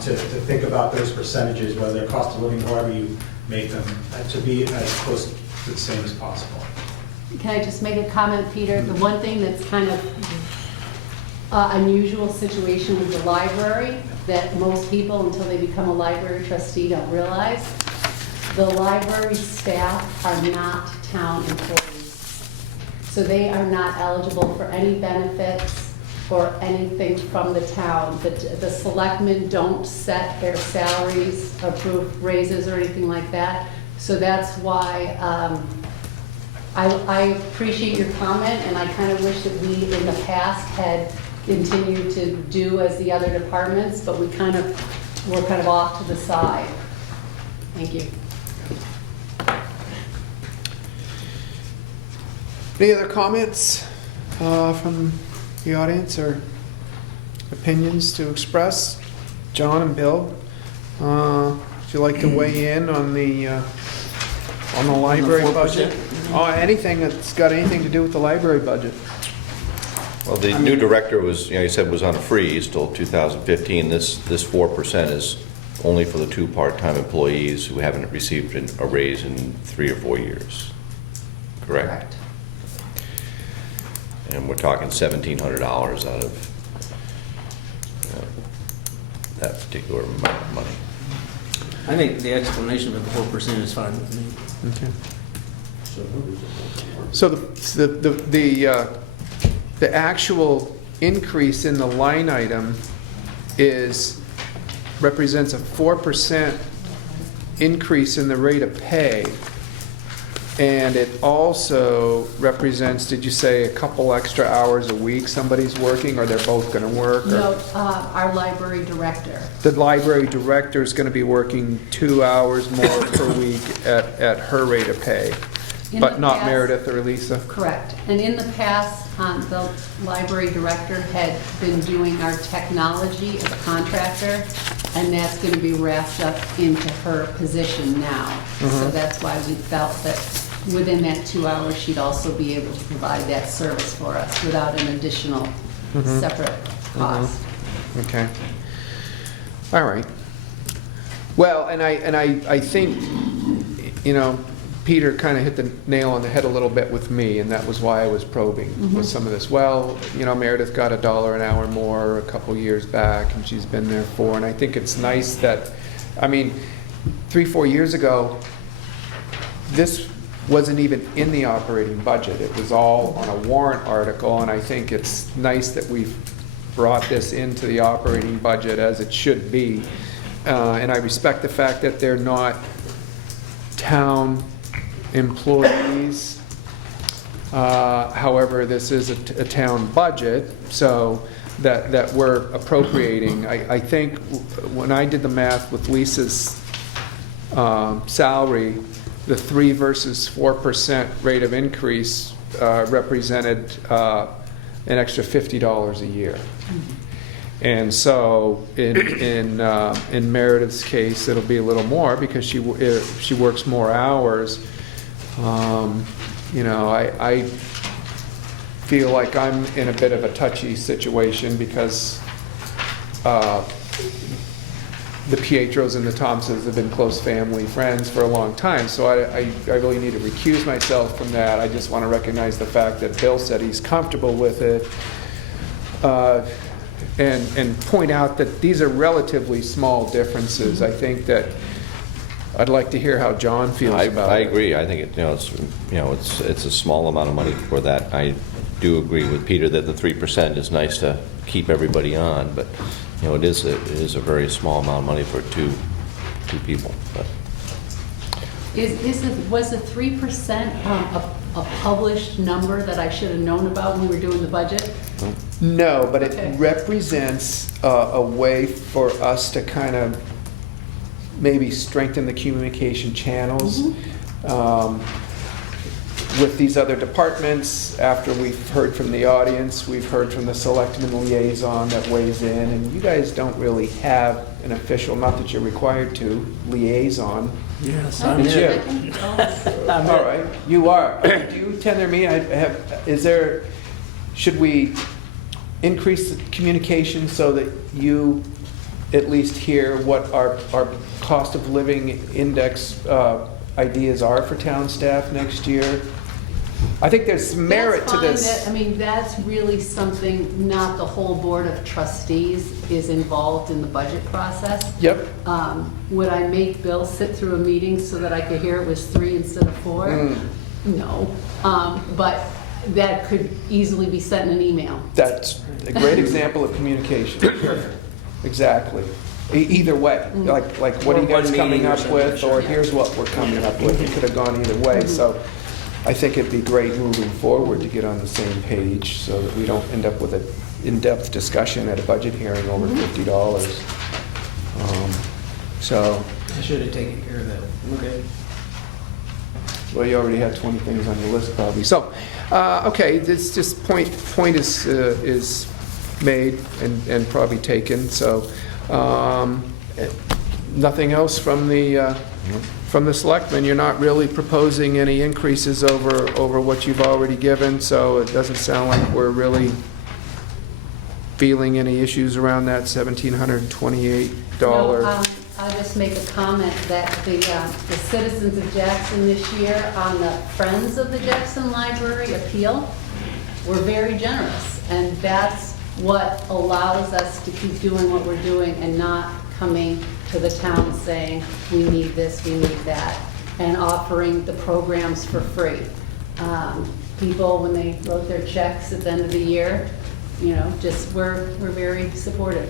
to think about those percentages, whether they're cost of living, however you make them, to be as close to the same as possible. Can I just make a comment, Peter? The one thing that's kind of unusual situation with the library that most people, until they become a library trustee, don't realize, the library staff are not town employees. So they are not eligible for any benefits or anything from the town. The selectmen don't set their salaries, approve raises or anything like that. So that's why I appreciate your comment, and I kind of wish that we in the past had continued to do as the other departments, but we're kind of off to the side. Thank you. Any other comments from the audience or opinions to express? John and Bill, if you'd like to weigh in on the library 4%? budget? Anything that's got anything to do with the library budget. Well, the new director was, you said was on a freeze till 2015. This 4% is only for the 2 part-time employees who haven't received a raise in 3 or 4 years. Correct? And we're talking $1,700 out of that particular amount of money. I think the explanation of the 4% is fine with me. Okay. So the actual increase in the line item represents a 4% increase in the rate of pay. And it also represents, did you say, a couple extra hours a week somebody's working, or they're both going to work? No, our library director. The library director is going to be working 2 hours more per week at her rate of pay, In but the not past- Meredith or Lisa? Correct. And in the past, the library director had been doing our technology as a contractor, and that's going to be wrapped up into her position now. So that's why we felt that within that 2 hours, she'd also be able to provide that service for us without an additional separate cost. Okay. All right. Well, and I think, Peter kind of hit the nail on the head a little bit with me, and that was why I was probing with some of this. Well, Meredith got $1 an hour more a couple years back, and she's been there for, and I think it's nice that, 3-4 years ago, this wasn't even in the operating budget. It was all on a warrant article, and I think it's nice that we've brought this into the operating budget as it should be. And I respect the fact that they're not town employees. However, this is a town budget, so that we're appropriating. I think when I did the math with Lisa's salary, the 3 versus 4% rate of increase represented an extra $50 a year. And so in Meredith's case, it'll be a little more because she works more hours. I feel like I'm in a bit of a touchy situation because the Pietros and the Thompsons have been close family friends for a long time, so I really need to recuse myself from that. I just want to recognize the fact that Bill said he's comfortable with it, and point out that these are relatively small differences. I think that I'd like to hear how John feels about it. I agree. I think it's a small amount of money for that. I do agree with Peter that the 3% is nice to keep everybody on, but it is a very small amount of money for two people. But Was the 3% a published number that I should have known about when we were doing the budget? No, but it Okay. represents a way for us to kind of maybe strengthen the communication channels with these other departments. After we've heard from the audience, we've heard from the selectman liaison that weighs in, and you guys don't really have an official, not that you're required to, liaison. Yes, I I'm It's here. you. All right, you are. Do you attend their meeting? Should we increase the communication so that you at least hear what our cost of living index ideas are for town staff next year? I think there's merit to That's this. fine. I mean, that's really something, not the whole Board of Trustees is involved in the budget process. Yep. Would I make Bill sit through a meeting so that I could hear it was 3 instead of 4? No. But that could easily be sent in an email. That's a great example of communication. Exactly. Either way, like what are you Or one guys coming meeting or up something, with, or sure. here's what we're coming up with. It could have gone either way. So I think it'd be great moving forward to get on the same page so that we don't end up with an in-depth discussion at a budget hearing over $50. So, I should have taken care of that. Okay. well, you already had 20 things on your list probably. So, okay, this just point is made and probably taken. So, nothing else from the selectmen. You're not really proposing any increases over what you've already given, so it doesn't sound like we're really feeling any issues around that $1,728. No, I'll just make a comment that the citizens of Jackson this year on the Friends of the Jackson Library appeal were very generous, and that's what allows us to keep doing what we're doing and not coming to the town saying, we need this, we need that, and offering the programs for free. People, when they wrote their checks at the end of the year, you know, just we're very supportive.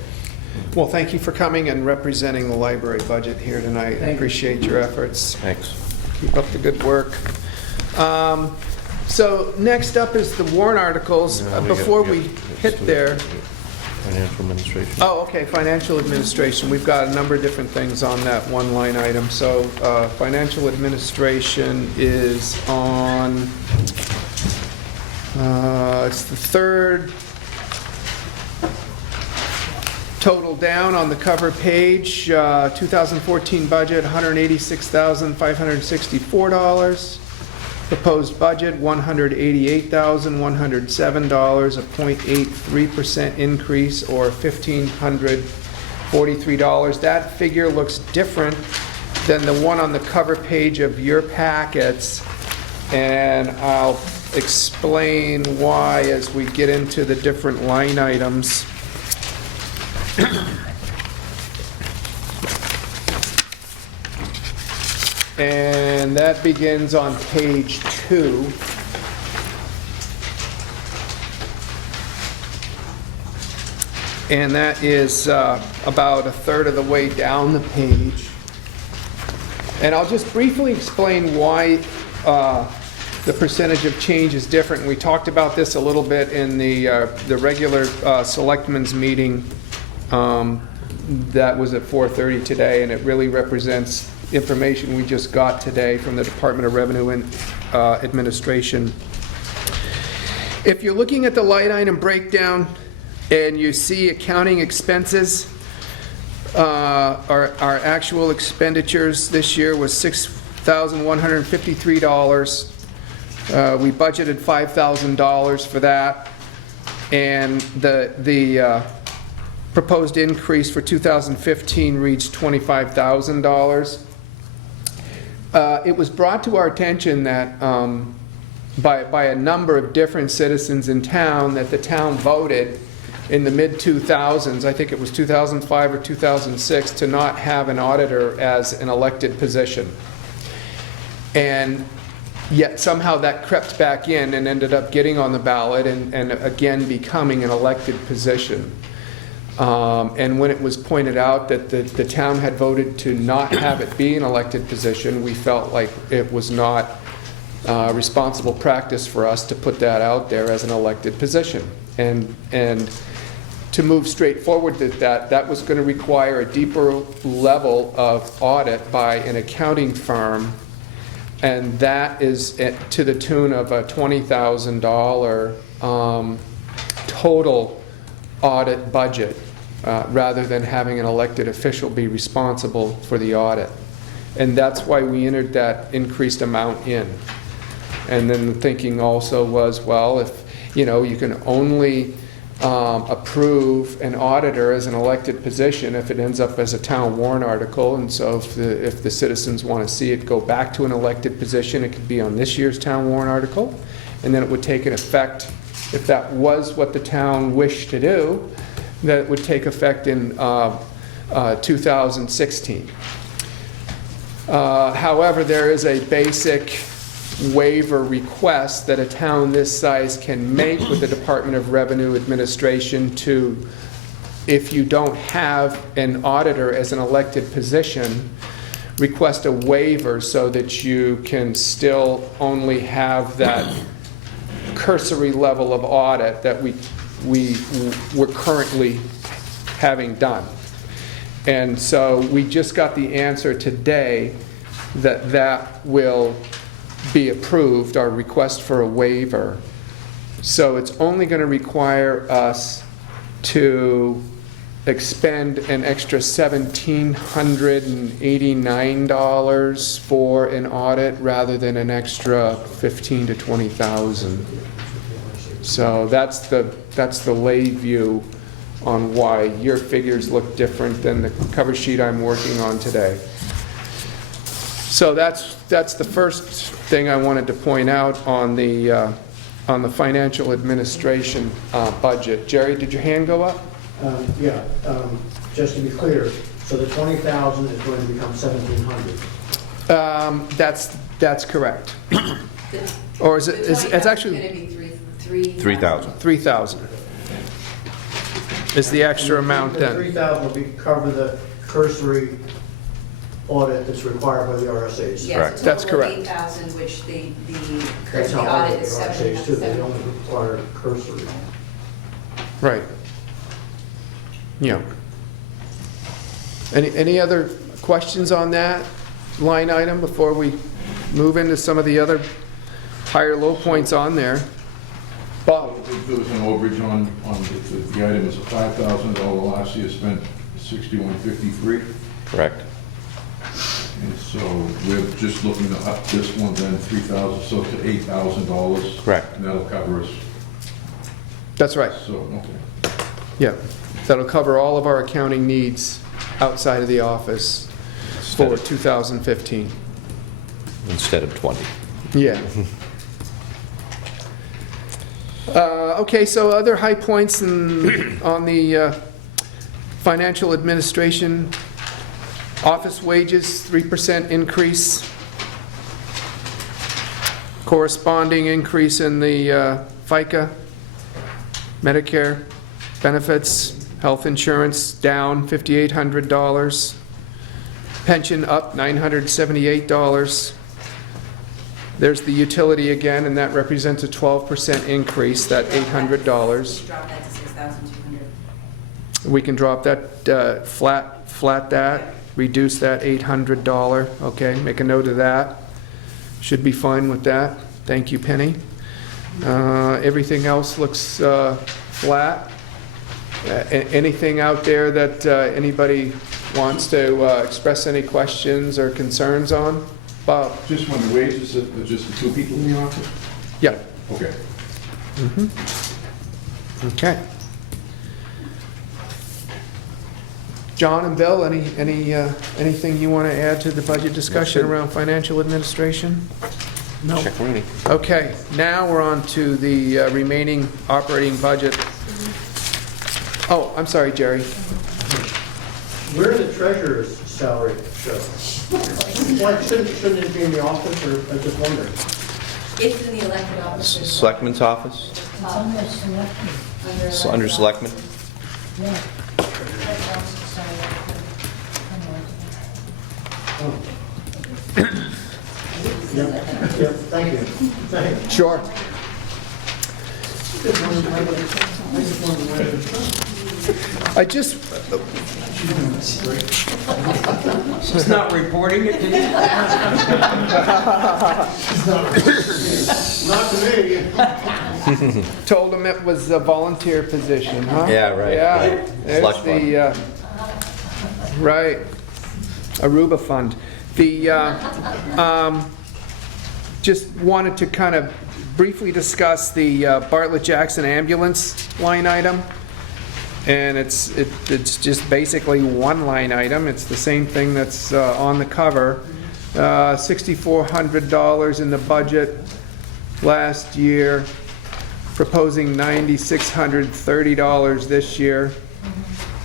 Well, thank you for coming and representing the library budget here tonight. I appreciate your efforts. Thanks. Keep up the good work. So next up is the warrant articles. Before we hit there, Financial administration. oh, okay, financial administration. We've got a number of different things on that one line item. So financial administration is on, it's the third total down on the cover page. 2014 budget, $186,564. Proposed budget, $188,107, a 0.83% increase, or $1,543. That figure looks different than the one on the cover page of your packets, and I'll explain why as we get into the different line items. And that begins on page 2. And that is about a third of the way down the page. And I'll just briefly explain why the percentage of change is different. We talked about this a little bit in the regular selectmen's meeting that was at 4:30 today, and it really represents information we just got today from the Department of Revenue and Administration. If you're looking at the line item breakdown and you see accounting expenses, our actual expenditures this year was $6,153. We budgeted $5,000 for that, and the proposed increase for 2015 reached $25,000. It was brought to our attention that by a number of different citizens in town that the town voted in the mid-2000s, I think it was 2005 or 2006, to not have an auditor as an elected position. And yet somehow that crept back in and ended up getting on the ballot and again becoming an elected position. And when it was pointed out that the town had voted to not have it be an elected position, we felt like it was not responsible practice for us to put that out there as an elected position. And to move straight forward with that was going to require a deeper level of audit by an accounting firm, and that is to the tune of a $20,000 total audit budget, rather than having an elected official be responsible for the audit. And that's why we entered that increased amount in. And then the thinking also was, well, if you can only approve an auditor as an elected position if it ends up as a town warrant article, and so if the citizens want to see it go back to an elected position, it could be on this year's town warrant article. and then it would take an effect, if that was what the town wished to do, that it would take effect in 2016. However, there is a basic waiver request that a town this size can make with the Department of Revenue Administration to, if you don't have an auditor as an elected position, request a waiver so that you can still only have that cursory level of audit that we're currently having done. And so we just got the answer today that that will be approved, our request for a waiver. So it's only going to require us to expend an extra $1,789 for an audit rather than an extra $15,000 to $20,000. So that's the lay view on why your figures look different than the cover sheet I'm working on today. So that's the first thing I wanted to point out on the financial administration budget. Jerry, did your hand go up? Just to be clear, so the 20,000 is going to become 1,700. That's correct. Or is it? It's actually It's going to be 3,000. 3,000. Is the extra amount The then? 3,000 will cover the cursory audit that's required by the RSAs. Yes, a That's total of correct. 8,000, which the That's current how hard audit the is RSAs too, they 7,700. only require cursory. Right. Yeah. Any other questions on that line item before we move into some of the other higher low points on there? Bob? There was an overage on the item was $5,000, last year spent $61.53. Correct. And so we're just looking to up this one then $3,000, so to $8,000. Correct. And that'll cover us, That's right. so, okay. Yeah. That'll cover all of our accounting needs outside of the office Instead for of- 2015. Instead of 20. Yeah. Okay, so other high points on the financial administration, office wages, 3% increase, corresponding increase in the FICA, Medicare benefits, health insurance down $5,800, pension up $978. There's the utility again, and that represents a 12% increase, that $800. Drop that to 6,200. We can drop that, flat that, reduce that $800, okay? Make a note of that. Should be fine with that. Thank you, Penny. Everything else looks flat. Anything out there that anybody wants to express any questions or concerns on? Bob? Just when the wages, just the two people in the office? Yeah. Okay. Okay. John and Bill, anything you want to add to the budget discussion around financial administration? No. Check reading. Okay, now we're on to the remaining operating budget. Oh, I'm sorry, Jerry. Where are the treasurer's salary show? Why shouldn't it be in the office, or I just wonder? It's in the elected office. Selectman's office? Under Selectman? Yeah, thank you. Thank you. Sure. I just, She's not reporting it to you? Not to me. told him it was a volunteer position, huh? Yeah, right, Yeah, right. there's Slush the, right, Aruba Fund. The, just wanted to kind of briefly discuss the Bartlett Jackson ambulance line item. And it's just basically one line item. It's the same thing that's on the cover. $6,400 in the budget. last year, proposing $9,630 this year,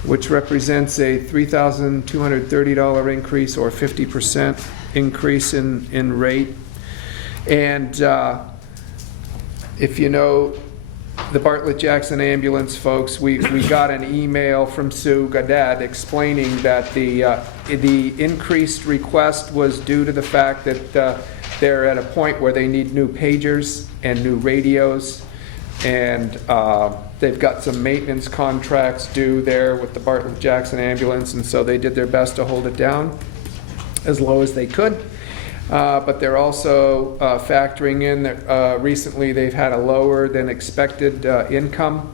which represents a $3,230 increase or 50% increase in rate. And if you know the Bartlett Jackson Ambulance folks, we got an email from Sue Gaddad explaining that the increased request was due to the fact that they're at a point where they need new pagers and new radios, and they've got some maintenance contracts due there with the Bartlett Jackson Ambulance, and so they did their best to hold it down as low as they could. But they're also factoring in that recently they've had a lower than expected income.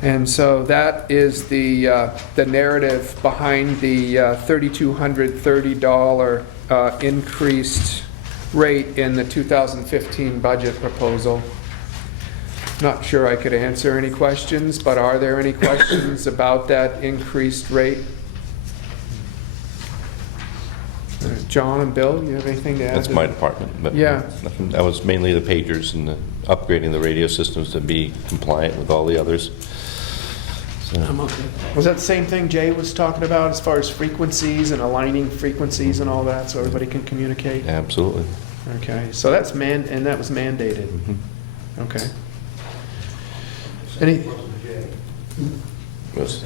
And so that is the narrative behind the $3,230 increased rate in the 2015 budget proposal. Not sure I could answer any questions, but are there any questions about that increased rate? John and Bill, you have anything to add? That's my department, but Yeah. nothing. That was mainly the pagers and the upgrading the radio systems to be compliant with all the others. So, I'm okay. Was that the same thing Jay was talking about as far as frequencies and aligning frequencies and all that so everybody can communicate? absolutely. Okay, so that's and that was mandated. Mhm. Okay. Any? Yes.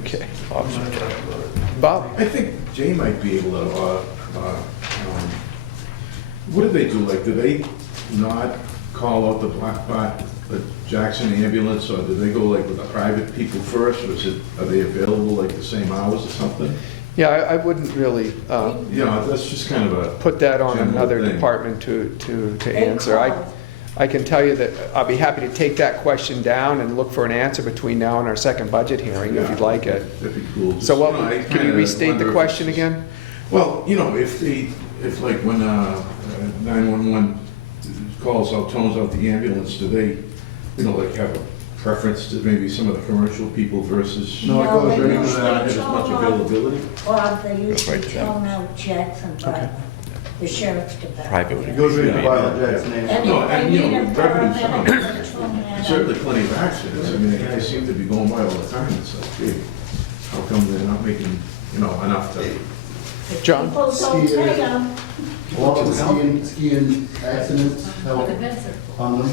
Okay. Bob? I think Jay might be able to, what did they do? Like, did they not call out the the Jackson ambulance, or did they go like with the private people first, or are they available like the same hours or something? Yeah, I wouldn't really That's just kind of a. put that on general another thing. department to answer. I can tell you that I'll be happy to take that question down and look for an answer between now and our second budget hearing, if you'd like it. That'd be cool. Just, So what, you know, I can you kinda restate the wonder if question it's- again? Well, if like when 911 calls out, tones out the ambulance, do they, like have a preference to maybe some of the commercial people versus? No, it goes Maybe right it's to not that. as much availability? Well, they right usually to them. tone out Jackson, but the sheriff's department. Private would It goes right to be- Bartlett Jackson Ambulance. And No, if and, they need a revenue's paramedic, some. Certainly plenty of accidents. I mean, the guys seem to be going by all the time. It's like, gee, how come they're not making, enough to? John? People don't Skiers. pay them. A lot of skiing accidents help The vets are full. on them.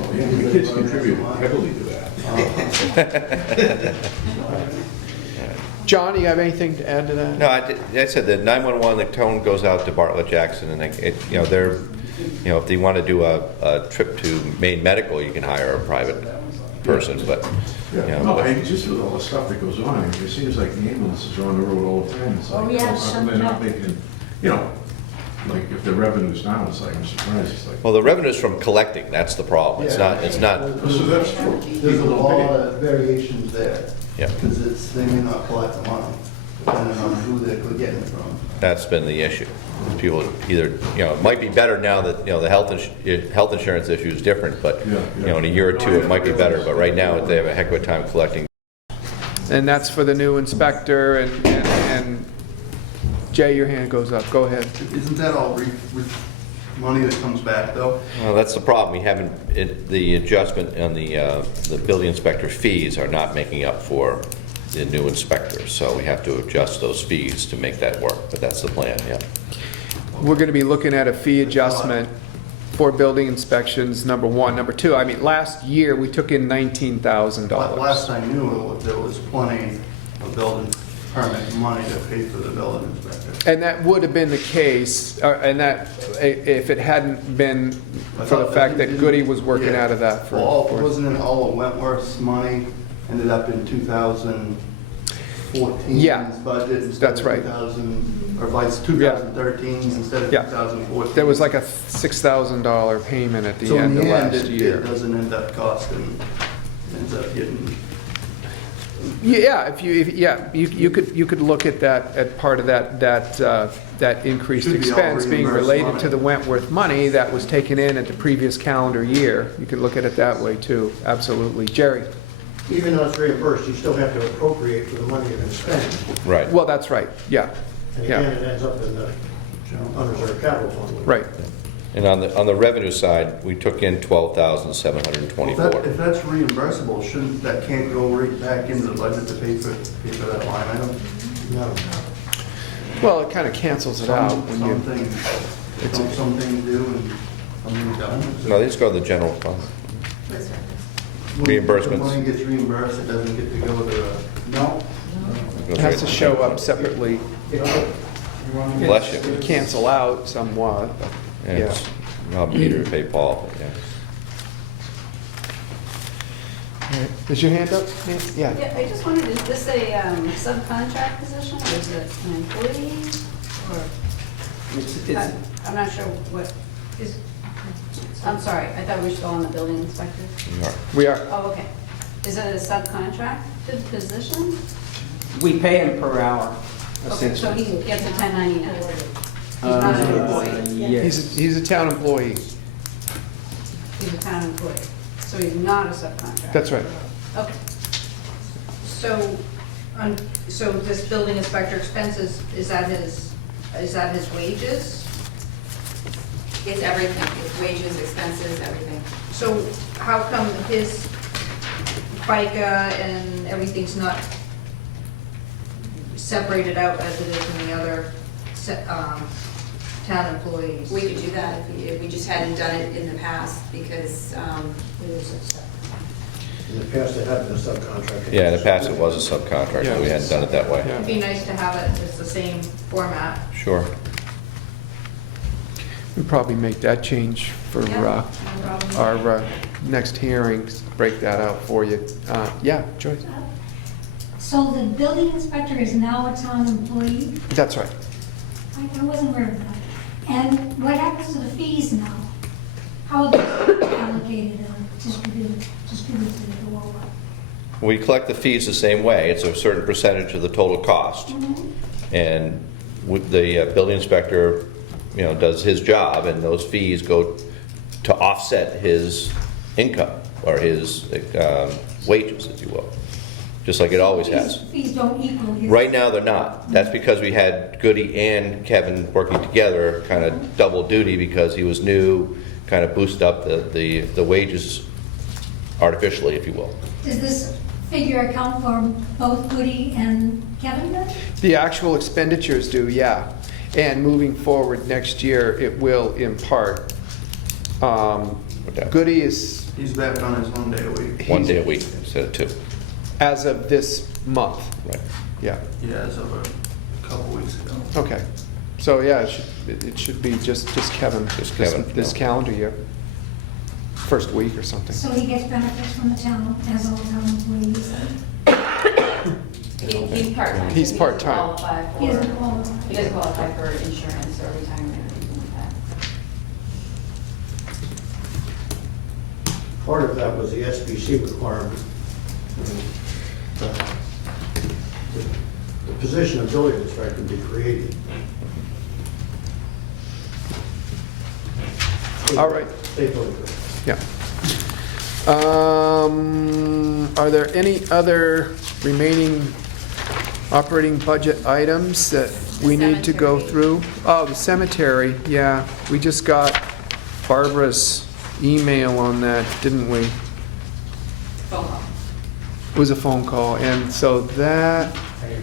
Well, yeah, the kids contribute heavily to that. John, do you have anything to add to that? No, I said that 911, the tone goes out to Bartlett Jackson, and they're, if they want to do a trip to Maine Medical, you can hire a private person, but, Yeah, no, I just with all the stuff that goes on, it seems like the ambulances are on the road all the time. It's like, Oh, yeah, how come they're not making, like if the revenue's down, it's like, I'm surprised. It's like, well, the revenue's from collecting, that's the problem. It's not, so that's for There's people a don't lot pay. of variations there. Yeah. Because they may not collect the money, depending on who they're getting it from. that's been the issue. People either, it might be better now that, the health insurance issue is different, but, in a year or two, it might be better, but right now, they have a heck of a time collecting. And that's for the new inspector, and Jay, your hand goes up. Go ahead. Isn't that all money that comes back, though? Well, that's the problem. We haven't, the adjustment on the building inspector fees are not making up for the new inspector, so we have to adjust those fees to make that work, but that's the plan, yeah. We're going to be looking at a fee adjustment for building inspections, number one. Number two, last year, we took in $19,000. Last I knew, there was plenty of building permit money to pay for the building inspector. And that would have been the case, and that, if it hadn't been for the fact that Goody was working out of that. Wasn't it all of Wentworth's money ended up in 2014's Yeah, budget instead that's of right. 2013's instead of Yeah. 2014? There was like a $6,000 payment at the So in end of the end, last it year. doesn't end up costing, ends up getting. Yeah, you could look at that, at part of that increased Should be all expense being reimbursed related money. to the Wentworth money that was taken in at the previous calendar year. You could look at it that way too, absolutely. Jerry? Even though it's reimbursed, you still have to appropriate for the money you're going to spend. Right. Well, that's right, yeah. And Yeah. again, it ends up in the unreserved capital fund. Right. And on the revenue side, we took in Well, $12,724. if that's reimbursable, that can't go right back into the budget to pay for that line item? No. Well, it kind of cancels it out when you, Some things do and some things don't. No, they just go to the general fund. That's right. When Reimbursements. the money gets reimbursed, it doesn't get to go to, No? it has to show up separately. Bless you. It cancel out somewhat, but, And yeah. it's not Peter to pay Paul, but yeah. Is your hand up, Nancy? Yeah. Yeah, I just wondered, is this a subcontract position, or is it an employee? Or, I'm not sure what is, I'm sorry, I thought we were still on the building inspector. We are. Oh, okay. Is it a subcontracted position? We pay him per hour, Okay, so essentially. he gets a 1099. He's not an employee. Yes. He's a town employee. He's a town employee. So he's not a subcontractor. That's right. Okay. So, so this building inspector expenses, is that his wages? It's everything, it's wages, expenses, everything. So how come his FICA and everything's not separated out as it is in the other town employees? We could do that if we just hadn't done it in the past, because, In the past, they had been a subcontractor. Yeah, in the past, it was a subcontractor. We hadn't done it that way. Yeah. It'd be nice to have it as the same format. Sure. We'll probably make that change for Yeah, no problem. our next hearings, break that out for you. Yeah, Joyce? So the building inspector is now a town employee? That's right. I wasn't aware of that. And what happens to the fees now? How are they allocated and distributed to the lower? We collect the fees the same way. It's a certain percentage of the total cost. And with the building inspector, does his job, and those fees go to offset his income or his wages, if you will, just like it always has. Fees don't equal his... Right now, they're not. That's because we had Goody and Kevin working together, kind of double duty, because he was new, kind of boost up the wages artificially, if you will. Does this figure account for both Goody and Kevin then? The actual expenditures do, yeah. And moving forward next year, it will in part. Goody is, he's back on his 1 day a week. 1 day a week instead of 2. as of this month. Right. Yeah. Yeah, as of a couple weeks ago. Okay. So, yeah, it should be just Kevin. Just Kevin, This no. calendar year. First week or something. So he gets benefits from the town as all town employees? He's part-time. He's so part-time. He doesn't qualify. He doesn't qualify for insurance or retirement or anything like that. Part of that was the SBC requirement. The position of building inspector would be created. All right. State building inspector. Yeah. Are there any other remaining operating budget items that we need to go cemetery. through? Oh, the cemetery, yeah. We just got Barbara's email on that, didn't we? Phone call. It was a phone call, and so that There you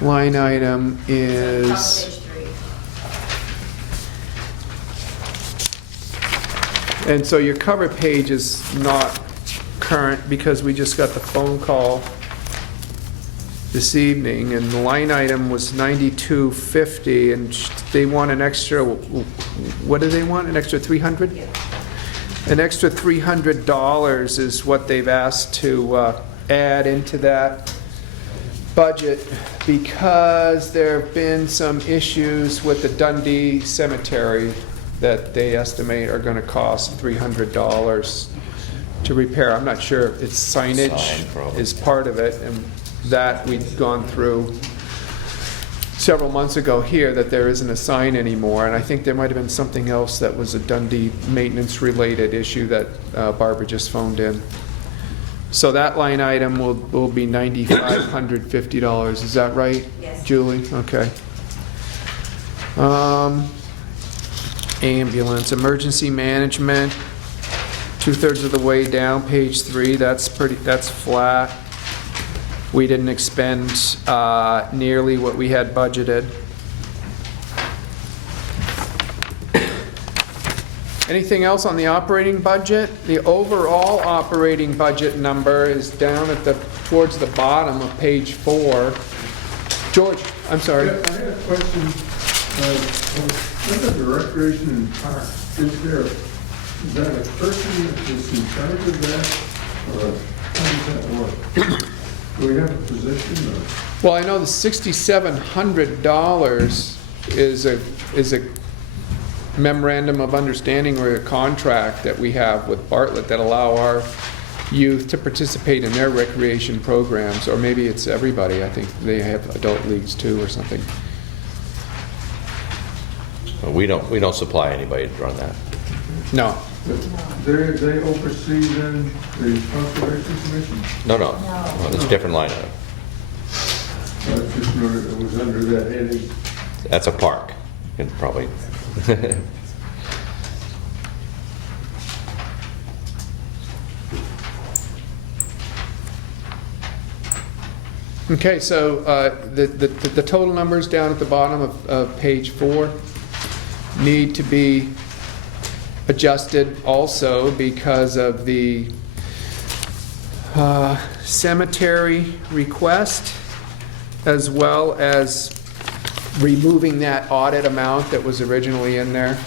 go. line item Top is, of page 3. and so your cover page is not current because we just got the phone call this evening, and the line item was 9250, and they want an extra, what do they want, an extra 300? Yeah. An extra $300 is what they've asked to add into that budget because there have been some issues with the Dundee Cemetery that they estimate are going to cost $300 to repair. I'm not sure if it's signage Sign, probably. is part of it, and that we've gone through several months ago here, that there isn't a sign anymore, and I think there might have been something else that was a Dundee maintenance-related issue that Barbara just phoned in. So that line item will be $9,550, is that right? Yes. Julie? Okay. Ambulance, emergency management, 2/3 of the way down, page 3, that's flat. We didn't expend nearly what we had budgeted. Anything else on the operating budget? The overall operating budget number is down towards the bottom of page 4. George, I'm sorry. Yeah, I had a question. Under the recreation and park, is that a person that's in charge of that, or how does that work? Do we have a position, or? Well, I know the $6,700 is a memorandum of understanding or a contract that we have with Bartlett that allow our youth to participate in their recreation programs, or maybe it's everybody. I think they have adult leagues too or something. Well, we don't supply anybody to run that. No. They oversee then the conservation commission? No, it's a different line item. I just knew it was under that heading. That's a park, and probably. Okay, so the total numbers down at the bottom of page 4 need to be adjusted also because of the cemetery request, as well as removing that audit amount that was originally in there.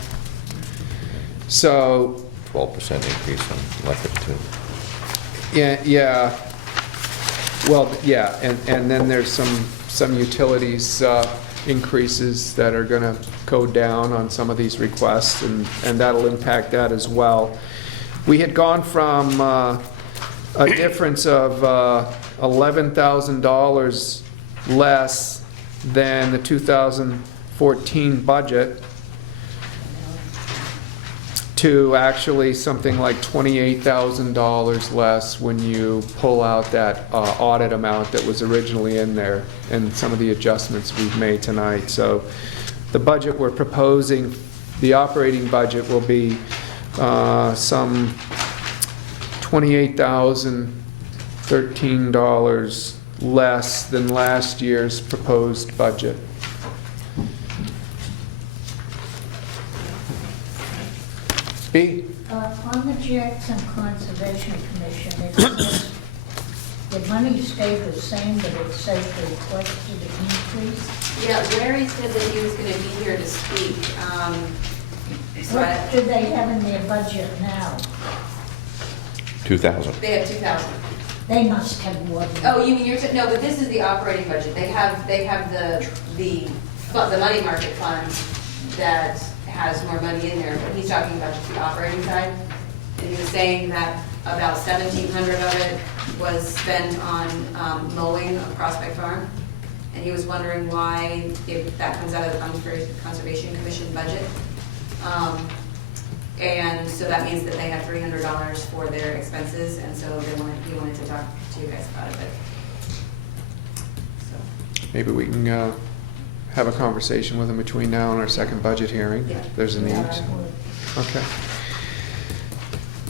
So 12% increase on electric too. yeah. Well, yeah, and then there's some utilities increases that are going to go down on some of these requests, and that'll impact that as well. We had gone from a difference of $11,000 less than the 2014 budget to actually something like $28,000 less when you pull out that audit amount that was originally in there and some of the adjustments we've made tonight. So the budget we're proposing, the operating budget, will be some $28,013 less than last year's proposed budget. B? On the Jackson Conservation Commission, it says the money stayed the same, but it says the requested increase. Yeah, Larry said that he was going to be here to speak. What do they have in their budget now? 2,000. They have 2,000. They must have more than. Oh, you mean no, but this is the operating budget. They have the money market fund that has more money in there, but he's talking about just the operating side. And he was saying that about 1,700 of it was spent on mowing of Prospect Farm. And he was wondering why, if that comes out of the Conservation Commission budget. And so that means that they have $300 for their expenses, and so he wanted to talk to you guys about it. So. Maybe we can have a conversation with them between now and our second budget hearing, if there's a need. Okay.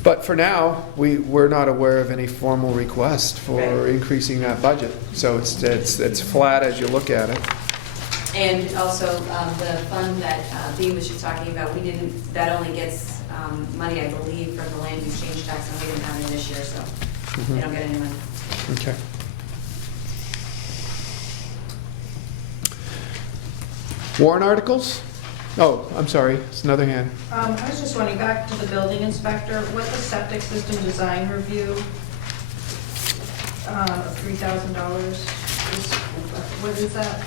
But for now, we're not aware of any formal request for increasing that budget. So it's flat as you look at it. And also, the fund that Dee was just talking about, that only gets money, I believe, from the land use change tax, and we didn't have it this year, so they don't get any money. Okay. Warrant articles? Oh, I'm sorry, it's another hand. I was just wondering, back to the building inspector, what the septic system design review, $3,000, what is that?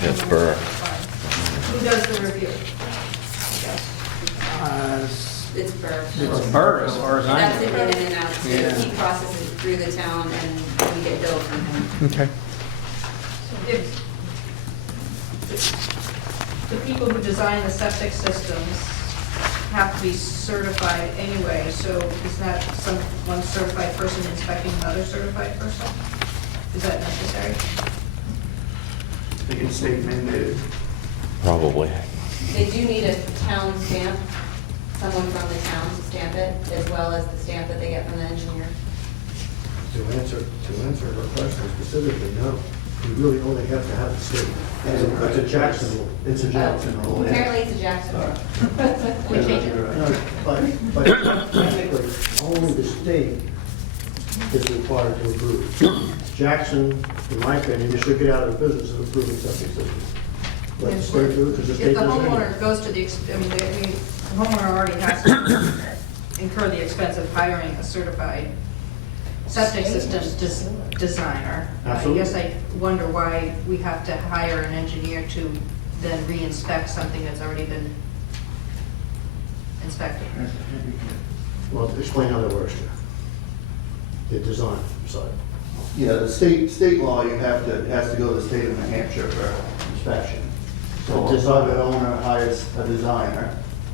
That's Burr. Who does the review? It's Burr. It's Burr, as far as I That's know. it in and out. Yeah. He processes it through the town, and we get billed from him. Okay. If the people who design the septic systems have to be certified anyway, so is that one certified person inspecting another certified person? Is that necessary? I think it's state mandated. Probably. They do need a town stamp, someone from the town to stamp it, as well as the stamp that they get from the engineer. To answer her question specifically, no. You really only have to have the state. It's a Jackson rule. It's a Jackson rule, yeah. Apparently it's a Jackson rule. We change it. No, but technically, only the state is required to approve. Jackson, in my opinion, you should get out of the business of approving septic systems. Let the state do it, because the If state the doesn't. homeowner goes to the, I mean, the homeowner already has to incur the expense of hiring a certified septic system designer. Absolutely. I guess I wonder why we have to hire an engineer to then re-inspect something that's already been inspected. Well, explain how that works, the design side. Yeah, the state law, you have to, it has to go to the state of New Hampshire for inspection. So The a designer. private owner hires a designer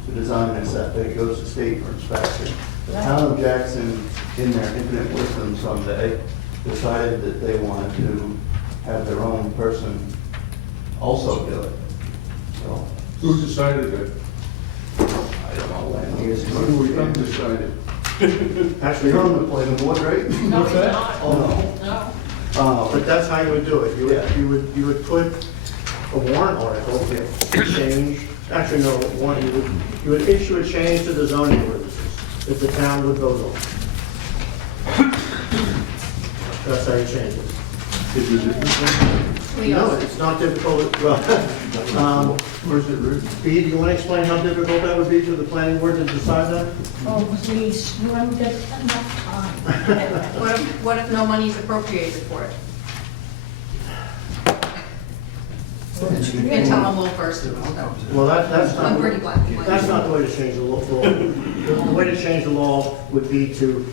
to design their septic, it goes to state for inspection. The town of Jackson, in their infinite wisdom someday, decided that they wanted to have their own person also do it. So, Who decided it? I don't know when, years ago. When we undecided? Actually, You're on the planning board, right? No, he's not. Oh, no. But that's how you would do it. You would put a warrant article to change, actually, no, you would issue a change to the zoning ordinances if the town would vote on it. That's how you change it. Is it different? No, it's not difficult, well, Where's it written? Bea, do you want to explain how difficult that would be to the planning board to decide that? Oh, please, you haven't got enough time. What if no money's appropriated for it? You can tell I'm a little versed. Well, that's not. I'm pretty black and white. That's not the way to change the law. The way to change the law would be to,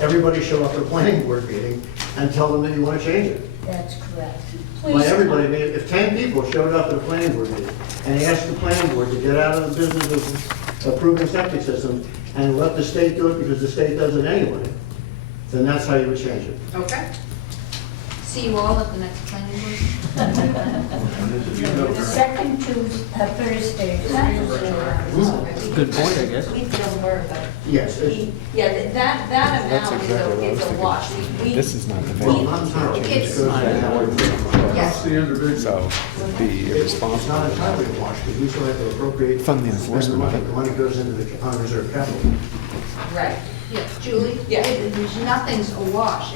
everybody show up at a planning board meeting and tell them that you want to change it. That's correct. By Please. everybody, I mean, if 10 people showed up at a planning board meeting and they asked the planning board to get out of the business of approving septic systems and let the state do it because the state does it anyway, then that's how you would change it. Okay. See you all at the next planning board. The second Thursday. Good point, I guess. We feel more, but. Yes. Yeah, that amount is a wash. We- This is not the Well, main. not entirely. It It's- goes back that way. Yes. The individual. So it'd be It's not irresponsible. entirely a wash, because we still have to appropriate. Fund the spend enforcement of money. it. The money goes into the unreserved capital. Right. Yeah, Julie? Yeah. Nothing's a wash.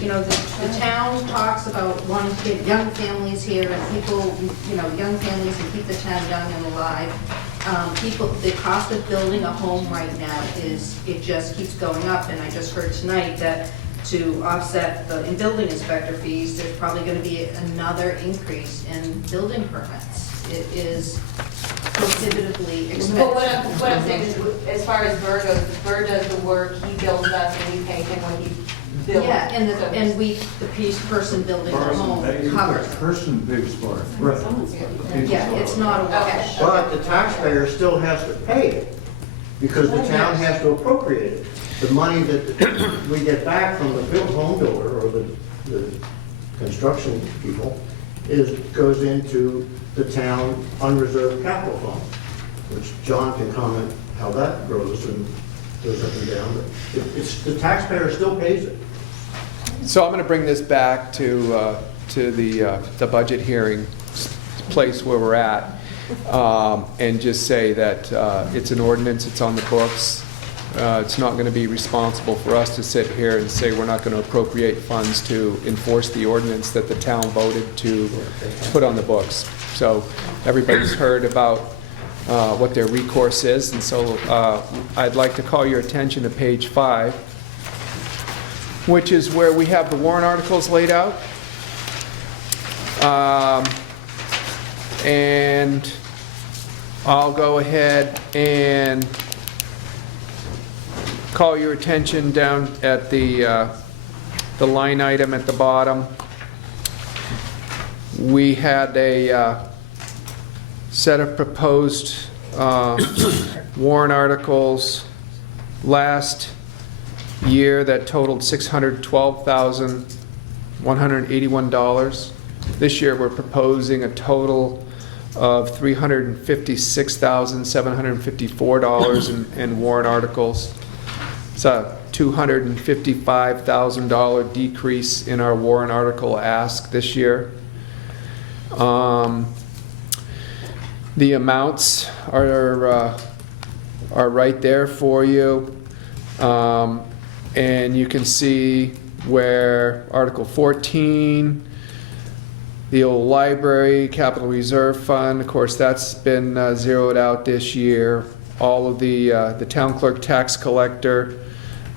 You know, the town talks about wanting to get young families here and people, you know, young families and keep the town young and alive. The cost of building a home right now it just keeps going up. And I just heard tonight that to offset in building inspector fees, there's probably gonna be another increase in building permits. It is prohibitively expensive. But what I'm saying is, as far as Burr goes, Burr does the work, he bills us, and we pay him what he bills. Yeah, and So- the person building the home covers. The person pays for it. Right. Yeah, it's not a wash. But the taxpayer still has to pay it, because the town has to appropriate it. The money that we get back from the home builder or the construction people goes into the town unreserved capital fund, which John can comment how that grows and goes up and down, but the taxpayer still pays it. So I'm going to bring this back to the budget hearing place where we're at, and just say that it's an ordinance, it's on the books. It's not going to be responsible for us to sit here and say we're not going to appropriate funds to enforce the ordinance that the town voted to put on the books. So everybody's heard about what their recourse is, and so I'd like to call your attention to page 5, which is where we have the warrant articles laid out. And I'll go ahead and call your attention down at the line item at the bottom. We had a set of proposed warrant articles last year that totaled $612,181. This year we're proposing a total of $356,754 in warrant articles. It's a $255,000 decrease in our warrant article ask this year. The amounts are right there for you. And you can see where Article 14, the old library, capital reserve fund, of course, that's been zeroed out this year. All of the town clerk tax collector,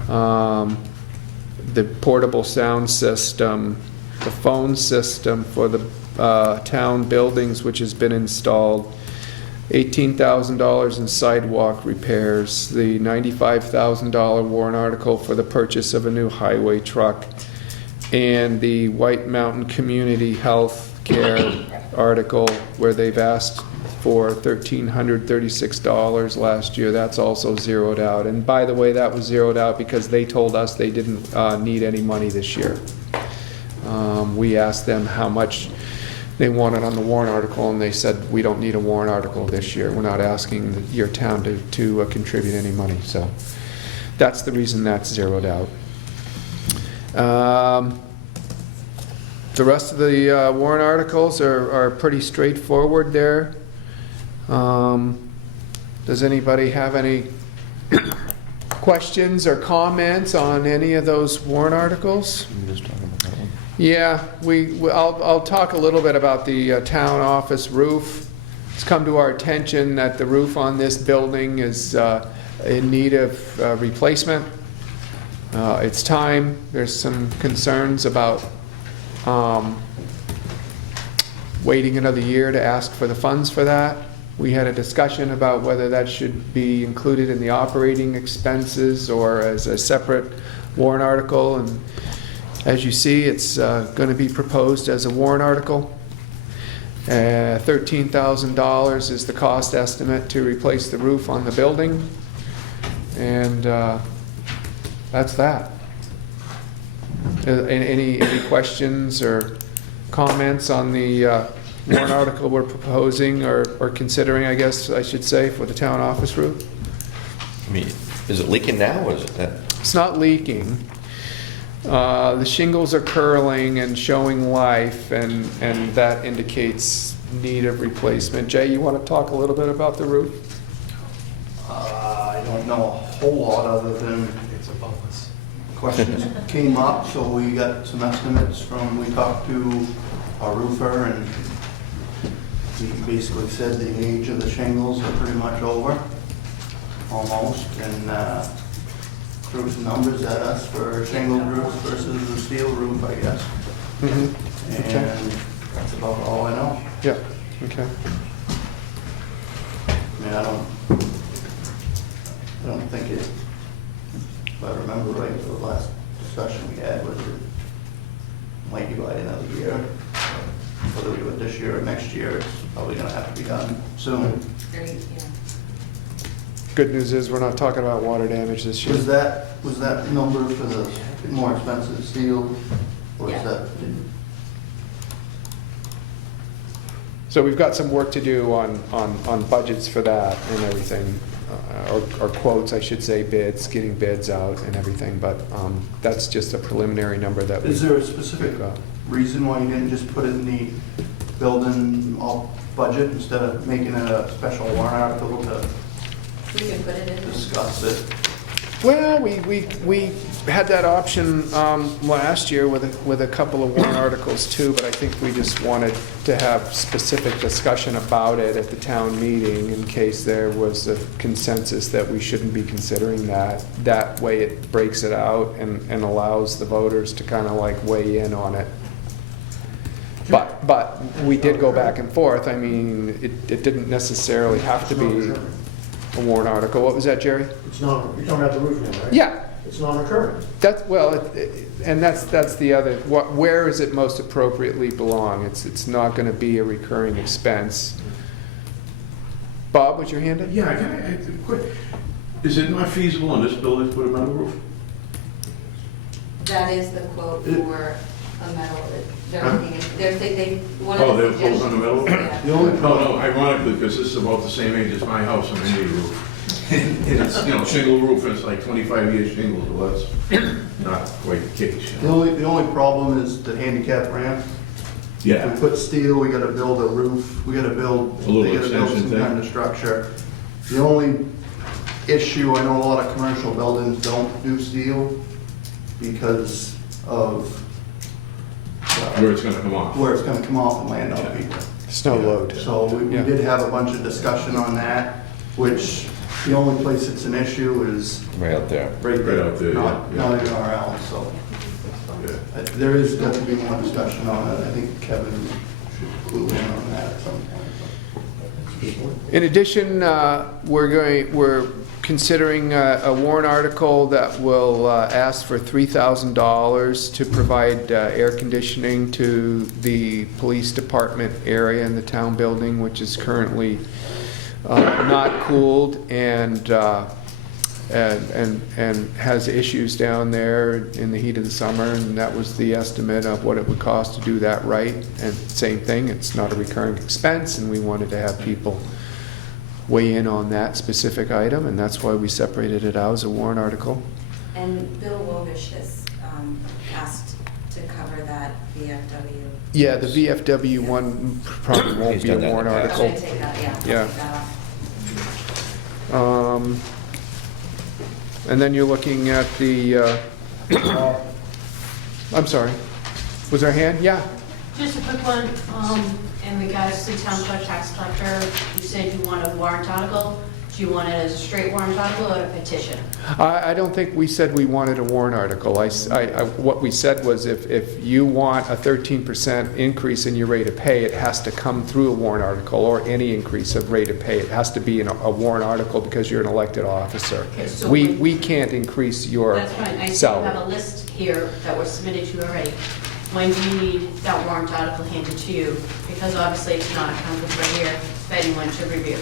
the portable sound system, the phone system for the town buildings, which has been installed, $18,000 in sidewalk repairs, the $95,000 warrant article for the purchase of a new highway truck, and the White Mountain Community Health Care article where they've asked for $1,336 last year. That's also zeroed out. And by the way, that was zeroed out because they told us they didn't need any money this year. We asked them how much they wanted on the warrant article, and they said, we don't need a warrant article this year. We're not asking your town to contribute any money. So that's the reason that's zeroed out. The rest of the warrant articles are pretty straightforward there. Does anybody have any questions or comments on any of those warrant articles? Yeah, I'll talk a little bit about the town office roof. It's come to our attention that the roof on this building is in need of replacement. It's time. There's some concerns about waiting another year to ask for the funds for that. We had a discussion about whether that should be included in the operating expenses or as a separate warrant article, and as you see, it's going to be proposed as a warrant article. $13,000 is the cost estimate to replace the roof on the building, and that's that. Any questions or comments on the warrant article we're proposing or considering, I guess I should say, for the town office roof? I mean, is it leaking now, or is it that? It's not leaking. The shingles are curling and showing life, and that indicates need of replacement. Jay, you want to talk a little bit about the roof? I don't know a whole lot other than questions came up, so we got some estimates from, we talked to our roofer, and he basically said the age of the shingles are pretty much over, almost, and threw some numbers at us for shingle roofs versus the steel roof, I guess. Mm-hmm. And that's about all I know. Yeah, okay. I mean, I don't think it, if I remember right, the last discussion we had was it might be by another year. Whether we do it this year or next year, it's probably gonna have to be done soon. Good news is we're not talking about water damage this year. Was that number for the more expensive steel, or is that? So we've got some work to do on budgets for that and everything, or quotes, I should say, bids, getting bids out and everything, but that's just a preliminary number that we... Is there a specific reason why you didn't just put it in the building budget instead of making it a special warrant article to We can put it in. discuss it? Well, we had that option last year with a couple of warrant articles too, but I think we just wanted to have specific discussion about it at the town meeting in case there was a consensus that we shouldn't be considering that. That way it breaks it out and allows the voters to kind of like weigh in on it. But we did go back and forth. I mean, it didn't necessarily have to be a warrant article. What was that, Jerry? It's not, you're talking about the roof now, right? Yeah. It's non-recurring. That's, well, and that's the other, where does it most appropriately belong? It's not going to be a recurring expense. Bob, what's your hand up? Yeah, I quick. Is it not feasible in this building to put a metal roof? That is the quote for a metal, they're Huh? looking, they, one Oh, of the they're poles on the metal? suggestions- The only No, ironically, because this is about the same age as my house on Indian roof. And it's, shingle roof, and it's like 25-year shingles, well, that's not quite the case. The only problem is the handicap ramp. Yeah. If we put steel, we gotta build a roof, we gotta build, A little they gotta build extension some thing. kind of structure. The only issue, I know a lot of commercial buildings don't do steel because of Where it's gonna come off. where it's gonna come off and land on people. Snow load. So we Yeah. did have a bunch of discussion on that, which the only place it's an issue is Right out there. right Right there, out there, not yeah. in RL, so. Yeah. There is going to be more discussion on it. I think Kevin should clue in on that at some point. In addition, we're considering a warrant article that will ask for $3,000 to provide air conditioning to the police department area in the town building, which is currently not cooled and has issues down there in the heat of the summer, and that was the estimate of what it would cost to do that right. And same thing, it's not a recurring expense, and we wanted to have people weigh in on that specific item, and that's why we separated it out as a warrant article. And Bill Wovish has asked to cover that VFW. Yeah, the VFW one probably won't He's be a done that in warrant the I'm past. article. gonna take that, yeah. I'll Yeah. take that off. And then you're looking at the, I'm sorry, was there a hand? Yeah. Just a quick one, in regards to town clerk, tax collector, you said you want a warrant article. Do you want it as a straight warrant article or a petition? I don't think we said we wanted a warrant article. What we said was if you want a 13% increase in your rate of pay, it has to come through a warrant article, or any increase of rate of pay. It has to be in a warrant article because you're an elected officer. Okay, so We can't increase your That's fine, I see you salary. have a list here that was submitted to you already. When do you need that warrant article handed to you? Because obviously it's not accounted for here for anyone to review.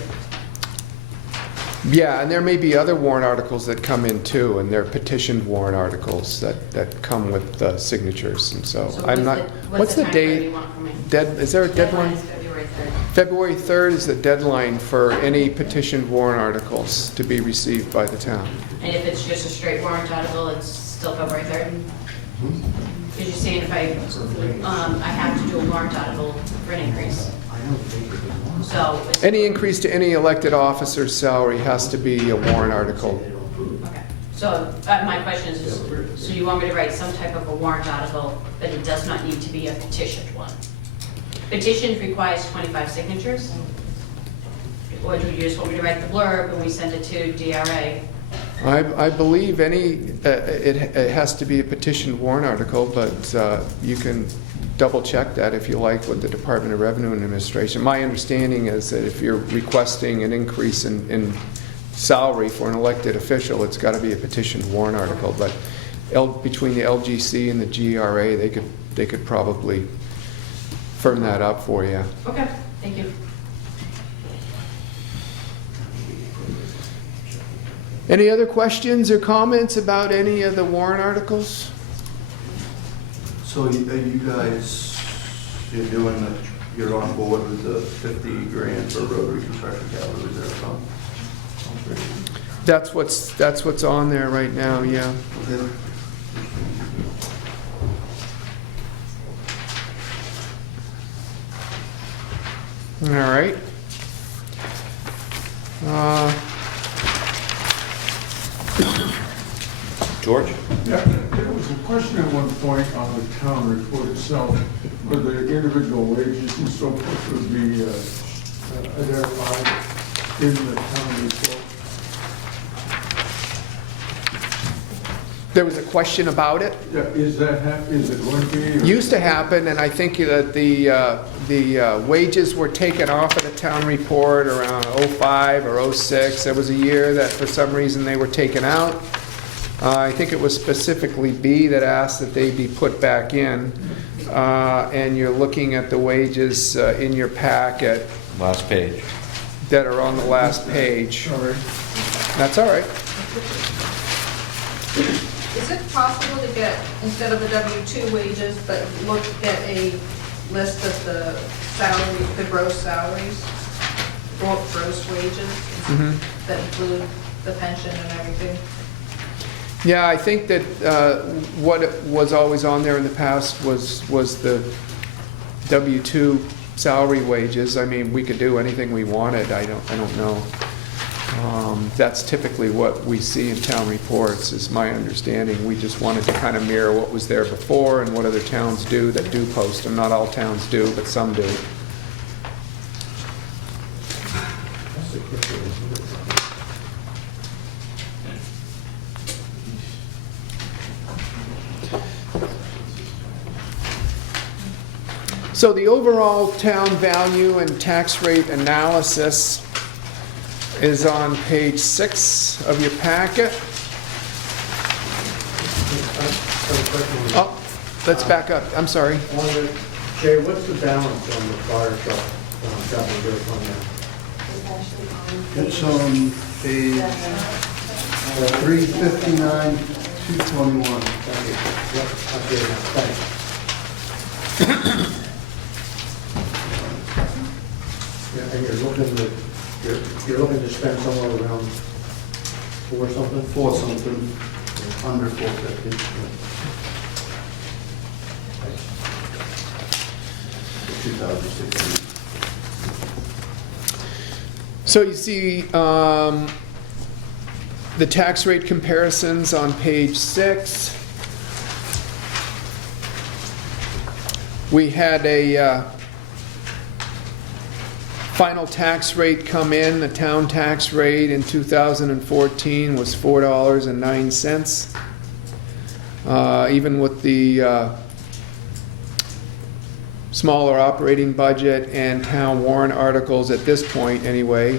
Yeah, and there may be other warrant articles that come in too, and they're petitioned warrant articles that come with signatures, and so So I'm not, what's the timeframe date? you want from me? Is there a Deadline deadline? is February 3rd. February 3rd is the deadline for any petitioned warrant articles to be received by the town. And if it's just a straight warrant article, it's still February 3rd? Because you're saying if I have to do a warrant article for an increase. So, Any increase to any elected officer's salary has to be a warrant article. okay. So my question is, so you want me to write some type of a warrant article, but it does not need to be a petitioned one? Petition requires 25 signatures? Or do you just want me to write the blurb and we send it to DRA? I believe it has to be a petitioned warrant article, but you can double check that if you like with the Department of Revenue and Administration. My understanding is that if you're requesting an increase in salary for an elected official, it's got to be a petitioned warrant article, but between the LGC and the GRA, they could probably firm that up for you. Okay, thank you. Any other questions or comments about any of the warrant articles? So you guys, you're on board with the 50 grand for road reconstruction capital reserve fund? That's what's on there right now, yeah. Okay. All right. George? Yeah, there was a question at one point on the town report itself, whether the individual wages and so forth would be identified in the town report. There was a question about it. Yeah, is it going to be? or- Used to happen, and I think that the wages were taken off of the town report around '05 or '06. There was a year that for some reason they were taken out. I think it was specifically B that asked that they be put back in. And you're looking at the wages in your packet Last page. that are on the last page. Sorry. That's all right. Is it possible to get, instead of the W-2 wages, but get a list of the salary, the gross salaries, or gross wages that include the pension and everything? Yeah, I think that what was always on there in the past was the W-2 salary wages. I mean, we could do anything we wanted, I don't know. That's typically what we see in town reports, is my understanding. We just wanted to kind of mirror what was there before and what other towns do that do post them. Not all towns do, but some do. So the overall town value and tax rate analysis is on page 6 of your packet. Oh, let's back up. I'm sorry. Jay, what's the balance on the fire truck capital reserve fund now? It's on page 359, 221. Thank you. Yep, I'll get it now. Thanks. Yeah, and you're looking to spend somewhere around 4 something? 4 something, under 450. 2016. So you see the tax rate comparisons on page 6. We had a final tax rate come in. The town tax rate in 2014 was $4.09. Even with the smaller operating budget and town warrant articles at this point anyway,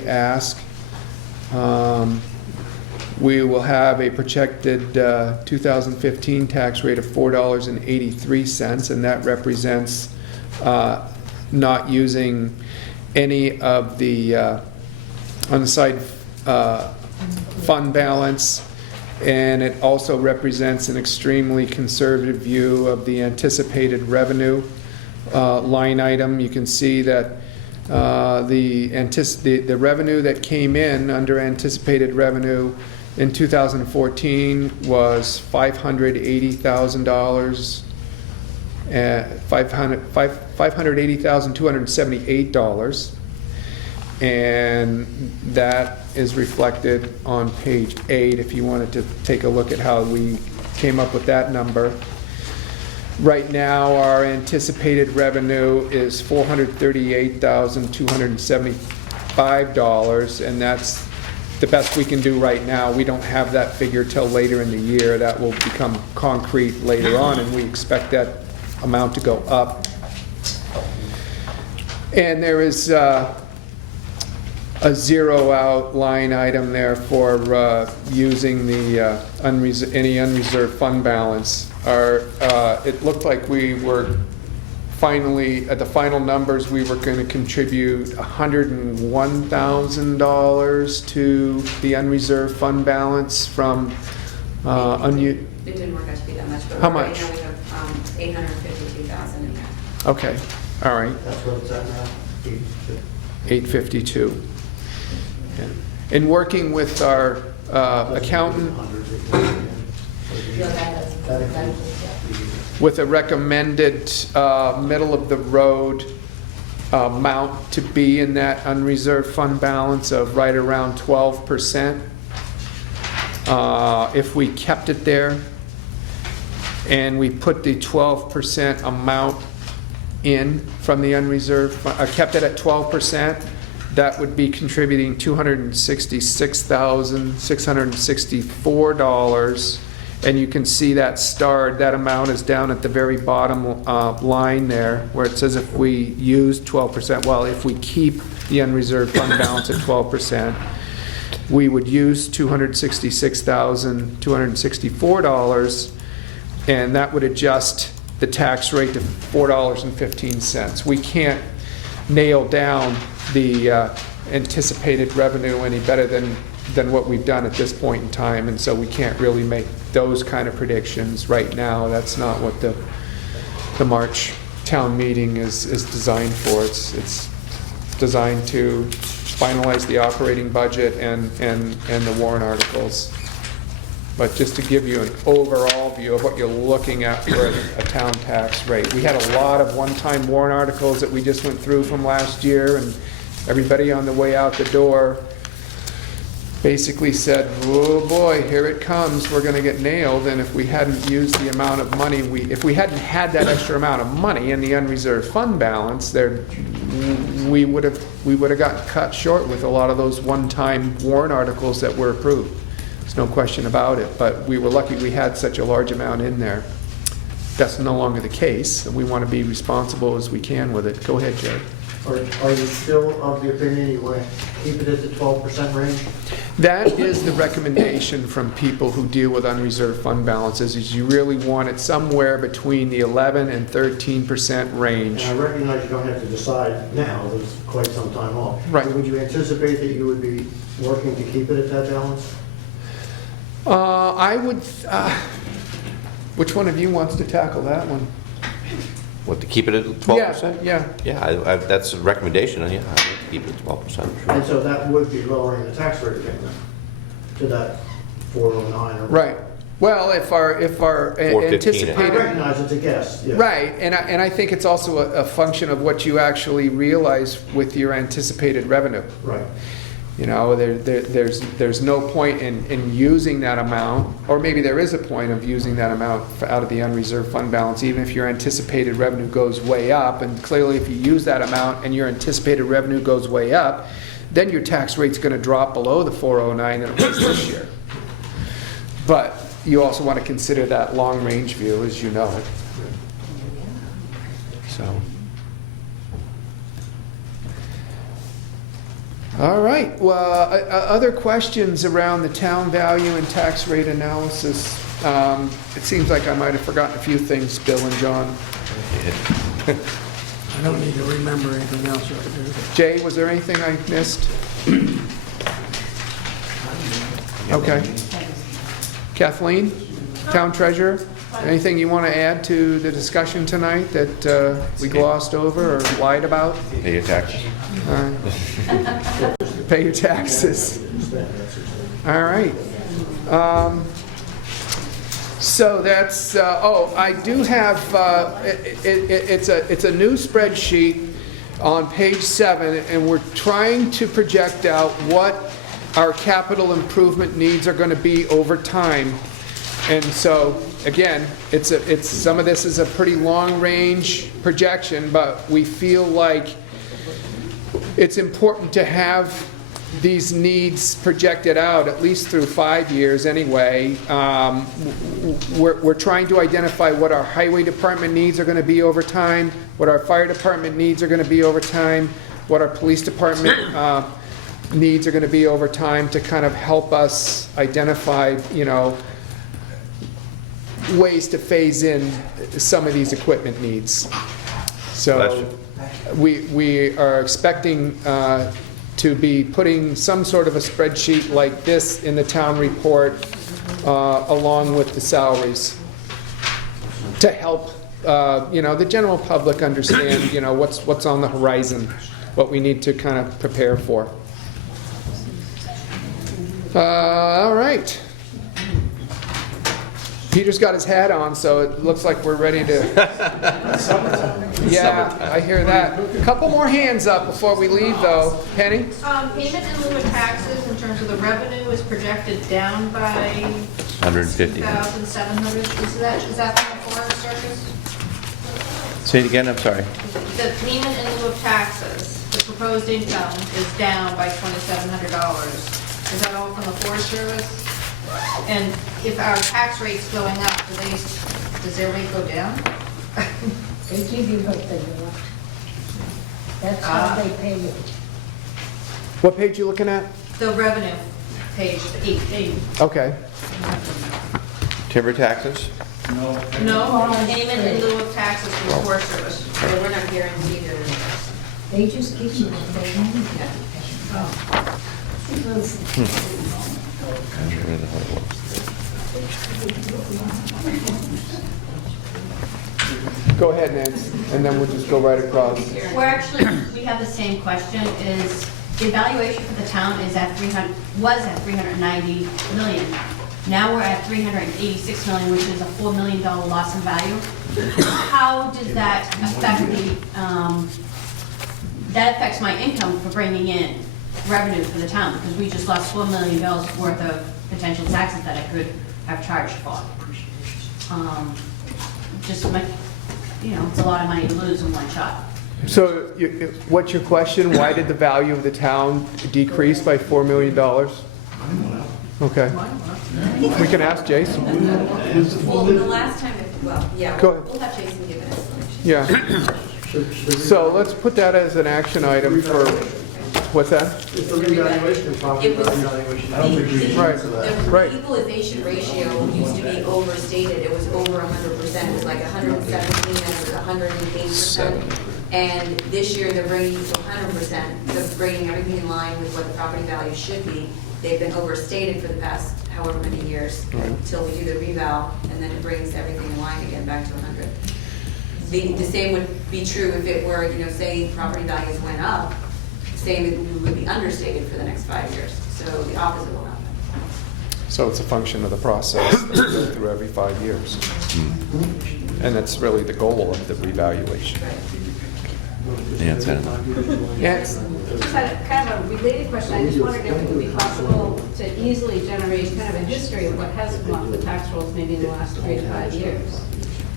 we will have a projected 2015 tax rate of $4.83, and that represents not using any of the on the side fund balance, and it also represents an extremely conservative view of the anticipated revenue line item. You can see that the revenue that came in under anticipated revenue in 2014 was $580,278, and that is reflected on page 8 if you wanted to take a look at how we came up with that number. Right now, our anticipated revenue is $438,275, and that's the best we can do right now. We don't have that figure till later in the year. That will become concrete later on, and we expect that amount to go up. And there is a zero out line item there for using the any unreserved fund balance. It looked like we were finally, at the final numbers, we were going to contribute $101,000 to the unreserved fund balance from It didn't work out to be that much, but How right much? now we have $852,000 in there. Okay, all right, That's what it's at now? 852. In working with our accountant, with a recommended middle-of-the-road amount to be in that unreserved fund balance of right around 12%. If we kept it there and we put the 12% amount in from the unreserved, kept it at 12%, that would be contributing $266,664. And you can see that starred, that amount is down at the very bottom line there, where it says if we use 12%, well, if we keep the unreserved fund balance at 12%, we would use $266,264, and that would adjust the tax rate to $4.15. We can't nail down the anticipated revenue any better than than what we've done at this point in time, and so we can't really make those kind of predictions right now. That's not what the March town meeting is designed for. It's designed to finalize the operating budget and the warrant articles. But just to give you an overall view of what you're looking at for a town tax rate. We had a lot of one-time warrant articles that we just went through from last year, and everybody on the way out the door basically said, oh boy, here it comes, we're gonna get nailed. And if we hadn't used the amount of money, if we hadn't had that extra amount of money in the unreserved fund balance, we would have gotten cut short with a lot of those one-time warrant articles that were approved. There's no question about it, but we were lucky we had such a large amount in there. That's no longer the case, and we want to be responsible as we can with it. Go ahead, Jay. Are you still of the opinion you want to keep it at the 12% range? That is the recommendation from people who deal with unreserved fund balances, is you really want it somewhere between the 11 and 13% range. And I recognize you don't have to decide now, there's quite some time off. Right. Would you anticipate that you would be working to keep it at that balance? I would, which one of you wants to tackle that one? What, to keep it at 12%? Yeah. Yeah, that's a recommendation, yeah, I would keep it at 12%. And so that would be lowering the tax rate again then, to that 409 or... Right. Well, if our 415. anticipated... I recognize it's a guess, yeah. Right, and I think it's also a function of what you actually realize with your anticipated revenue. Right. You know, there's no point in using that amount, or maybe there is a point of using that amount out of the unreserved fund balance, even if your anticipated revenue goes way up. And clearly, if you use that amount and your anticipated revenue goes way up, then your tax rate's going to drop below the 409 that it was this year. But you also want to consider that long-range view, as you know. So... All right, well, other questions around the town value and tax rate analysis? It seems like I might have forgotten a few things, Bill and John. I don't need to remember anything else right there. Jay, was there anything I missed? Okay. Kathleen, town treasurer, anything you want to add to the discussion tonight that we glossed over or lied about? Pay your taxes. Pay your taxes. All right. So that's, I do have, it's a new spreadsheet on page 7, and we're trying to project out what our capital improvement needs are going to be over time. And so, again, it's some of this is a pretty long-range projection, but we feel like it's important to have these needs projected out at least through 5 years anyway. We're trying to identify what our highway department needs are going to be over time, what our fire department needs are going to be over time, what our police department needs are going to be over time, to kind of help us identify, ways to phase in some of these equipment needs. So we are expecting to be putting some sort of a spreadsheet like this in the town report along with the salaries to help the general public understand what's on the horizon, what we need to kind of prepare for. All right. Peter's got his hat on, so it looks like we're ready to... Yeah, I hear that. A couple more hands up before we leave, though. Penny? Payment in lieu of taxes in terms of the revenue is projected down by 150. 2,700. Is that from the Forest Service? Say it again, I'm sorry. The payment in lieu of taxes, the proposed income is down by $2,700. Is that all from the Forest Service? And if our tax rate's going up, does their rate go down? They give you what they want. That's how they pay you. What page you looking at? The revenue, page 8. Okay. Timber taxes? No, payment in lieu of taxes from the Forest Service. So we're not guaranteed to... They just give you what they want. Where the hell it was? Go ahead, Nancy, and then we'll just go right across. We're actually, we have the same question, is the evaluation for the town is at 300, was at 390 million. Now we're at 386 million, which is a $4 million loss in value. How does that affect that affects my income for bringing in revenue for the town? Because we just lost $4 million worth of potential taxes that I could have charged for. Just my, it's a lot of money to lose in one shot. So what's your question? Why did the value of the town decrease by $4 million? Okay. We can ask Jason. Well, the last time, yeah, Go ahead. we'll have Jason give an explanation. Yeah. So let's put that as an action item for, what's that? It's the revaluation of property It was- revaluation. I don't think we should answer that. Right. The equalization ratio used to be overstated, it was over 100%, it was like 117, and it was 108%. And this year, they're bringing it to 100%, they're bringing everything in line with what the property value should be. They've been overstated for the past however many years, until we do the reval, and then it brings everything in line again back to 100. The same would be true if it were, say property values went up, same, it would be understated for the next 5 years. So the opposite will happen. So it's a function of the process that we go through every 5 years. And that's really the goal of the revaluation. Yeah, it's Yes. Just had kind of a related question. I just wondered if it would be possible to easily generate kind of a history of what has come off the tax rolls maybe in the last 3 to 5 years.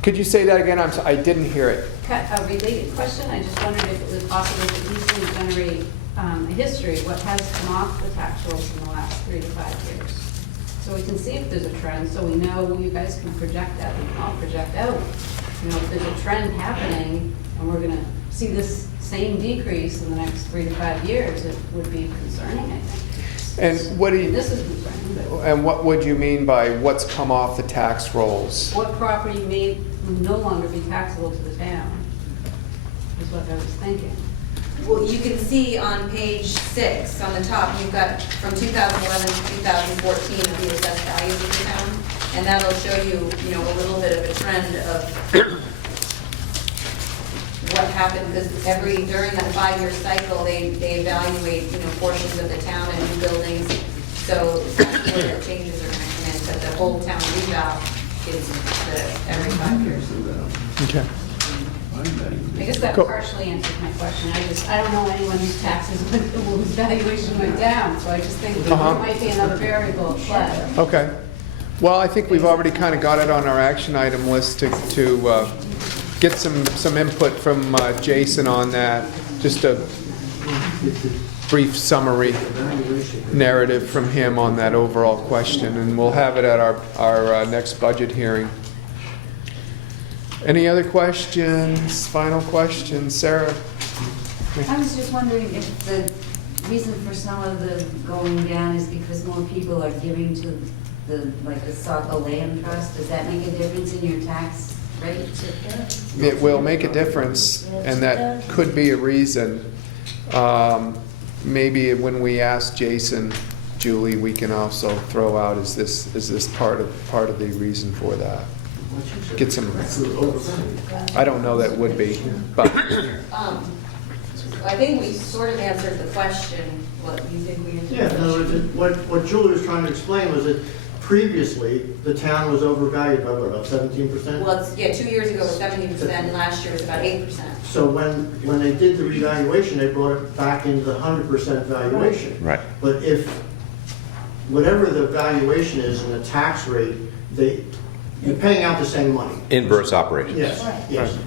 Could you say that again? I didn't hear it. A related question, I just wondered if it was possible to easily generate a history of what has come off the tax rolls in the last 3 to 5 years. So we can see if there's a trend, so we know you guys can project that, we can all project out. If there's a trend happening and we're gonna see this same decrease in the next 3 to 5 years, it would be concerning, I think. And what do you, This is concerning, but and what would you mean by what's come off the tax rolls? what property may no longer be taxable to the town, is what I was thinking. Well, you can see on page 6, on the top, you've got from 2011 to 2014 of the assessed values of the town, and that'll show you, a little bit of a trend of what happened, because during that 5-year cycle, they evaluate, portions of the town and new buildings, so it's not clear that changes are going to come in, but the whole town reval is every 5 years. Okay. I guess that Cool. partially answers my question. I don't know anyone whose taxes, whose valuation went down, so I just think there might be another variable at play. Okay. Well, I think we've already kind of got it on our action item list to get some input from Jason on that. Just a brief summary narrative from him on that overall question, and we'll have it at our next budget hearing. Any other questions? Final questions? Sarah? I was just wondering if the reason for some of the going down is because more people are giving to the Saco Land Trust. Does that make a difference in your tax rate? It will make a difference, and that could be a reason. Maybe when we ask Jason, Julie, we can also throw out, is this part of the reason for that? Get some, I don't know that would be, but. I think we sort of answered the question. What you think we answered? Yeah, the no, question? what Julie was trying to explain was that previously, the town was overvalued by what, about 17%? Well, 2 years ago it was 70%, and last year it was about 8%. So when they did the revaluation, they brought it back into the 100% valuation. Right. But if, whatever the valuation is and the tax rate, you're paying out the same money. Inverse operations. Yes, yes.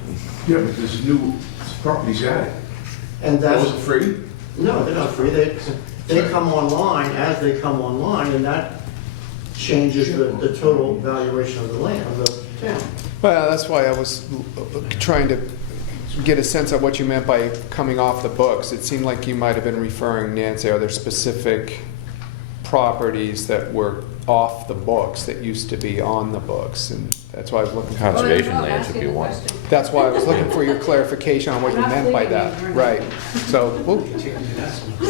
Yeah, but there's new properties added. And That that's, wasn't free? no, they're not free. They come online as they come online, and that changes the total valuation of the land, of the town. Well, that's why I was trying to get a sense of what you meant by coming off the books. It seemed like you might have been referring, Nancy, are there specific properties that were off the books that used to be on the books? And that's why I was looking for. Conservation land should be one. That's why I was looking for your clarification on what you meant by that. Right. So,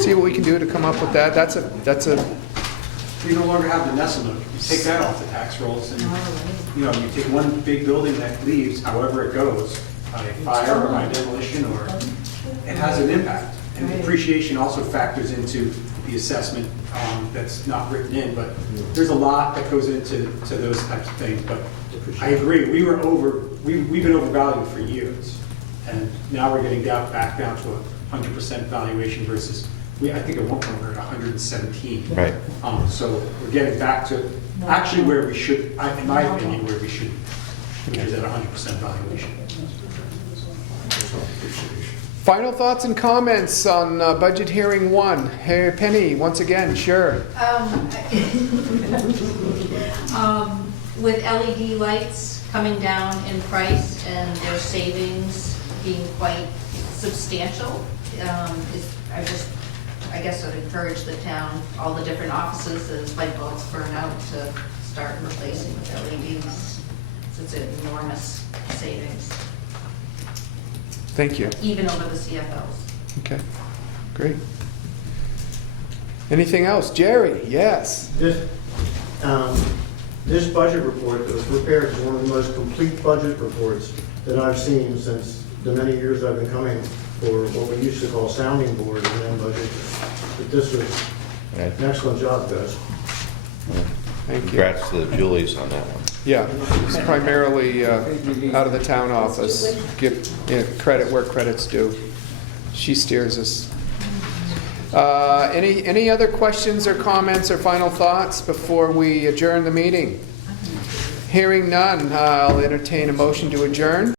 see what we can do to come up with that. That's a, We no longer have the NESA note. You take that off the tax rolls and, you know, you take one big building that leaves, however it goes, by fire or by demolition, or it has an impact. And depreciation also factors into the assessment that's not written in, but there's a lot that goes into those types of things. But I agree, we've been overvalued for years. And now we're getting back down to a 100% valuation versus, I think at one point we were at 117. Right. So we're getting back to actually where we should, in my opinion, where we should, which is at 100% valuation. final thoughts and comments on budget hearing 1. Hey, Penny, once again, sure. With LED lights coming down in price and their savings being quite substantial, I guess I'd encourage the town, all the different offices as light bulbs burn out, to start replacing with LEDs. It's an enormous savings, Thank you. even over the CFLs. Okay, great. Anything else? Jerry, yes. This budget report that was prepared is one of the most complete budget reports that I've seen since the many years I've been coming for what we used to call sounding board and then budget. But this was an excellent job, guys. Thank you. Congrats to the Julies on that one. Yeah, it's primarily out of the town office. Give credit where credit's due. She steers us. Any other questions or comments or final thoughts before we adjourn the meeting? Hearing none, I'll entertain a motion to adjourn.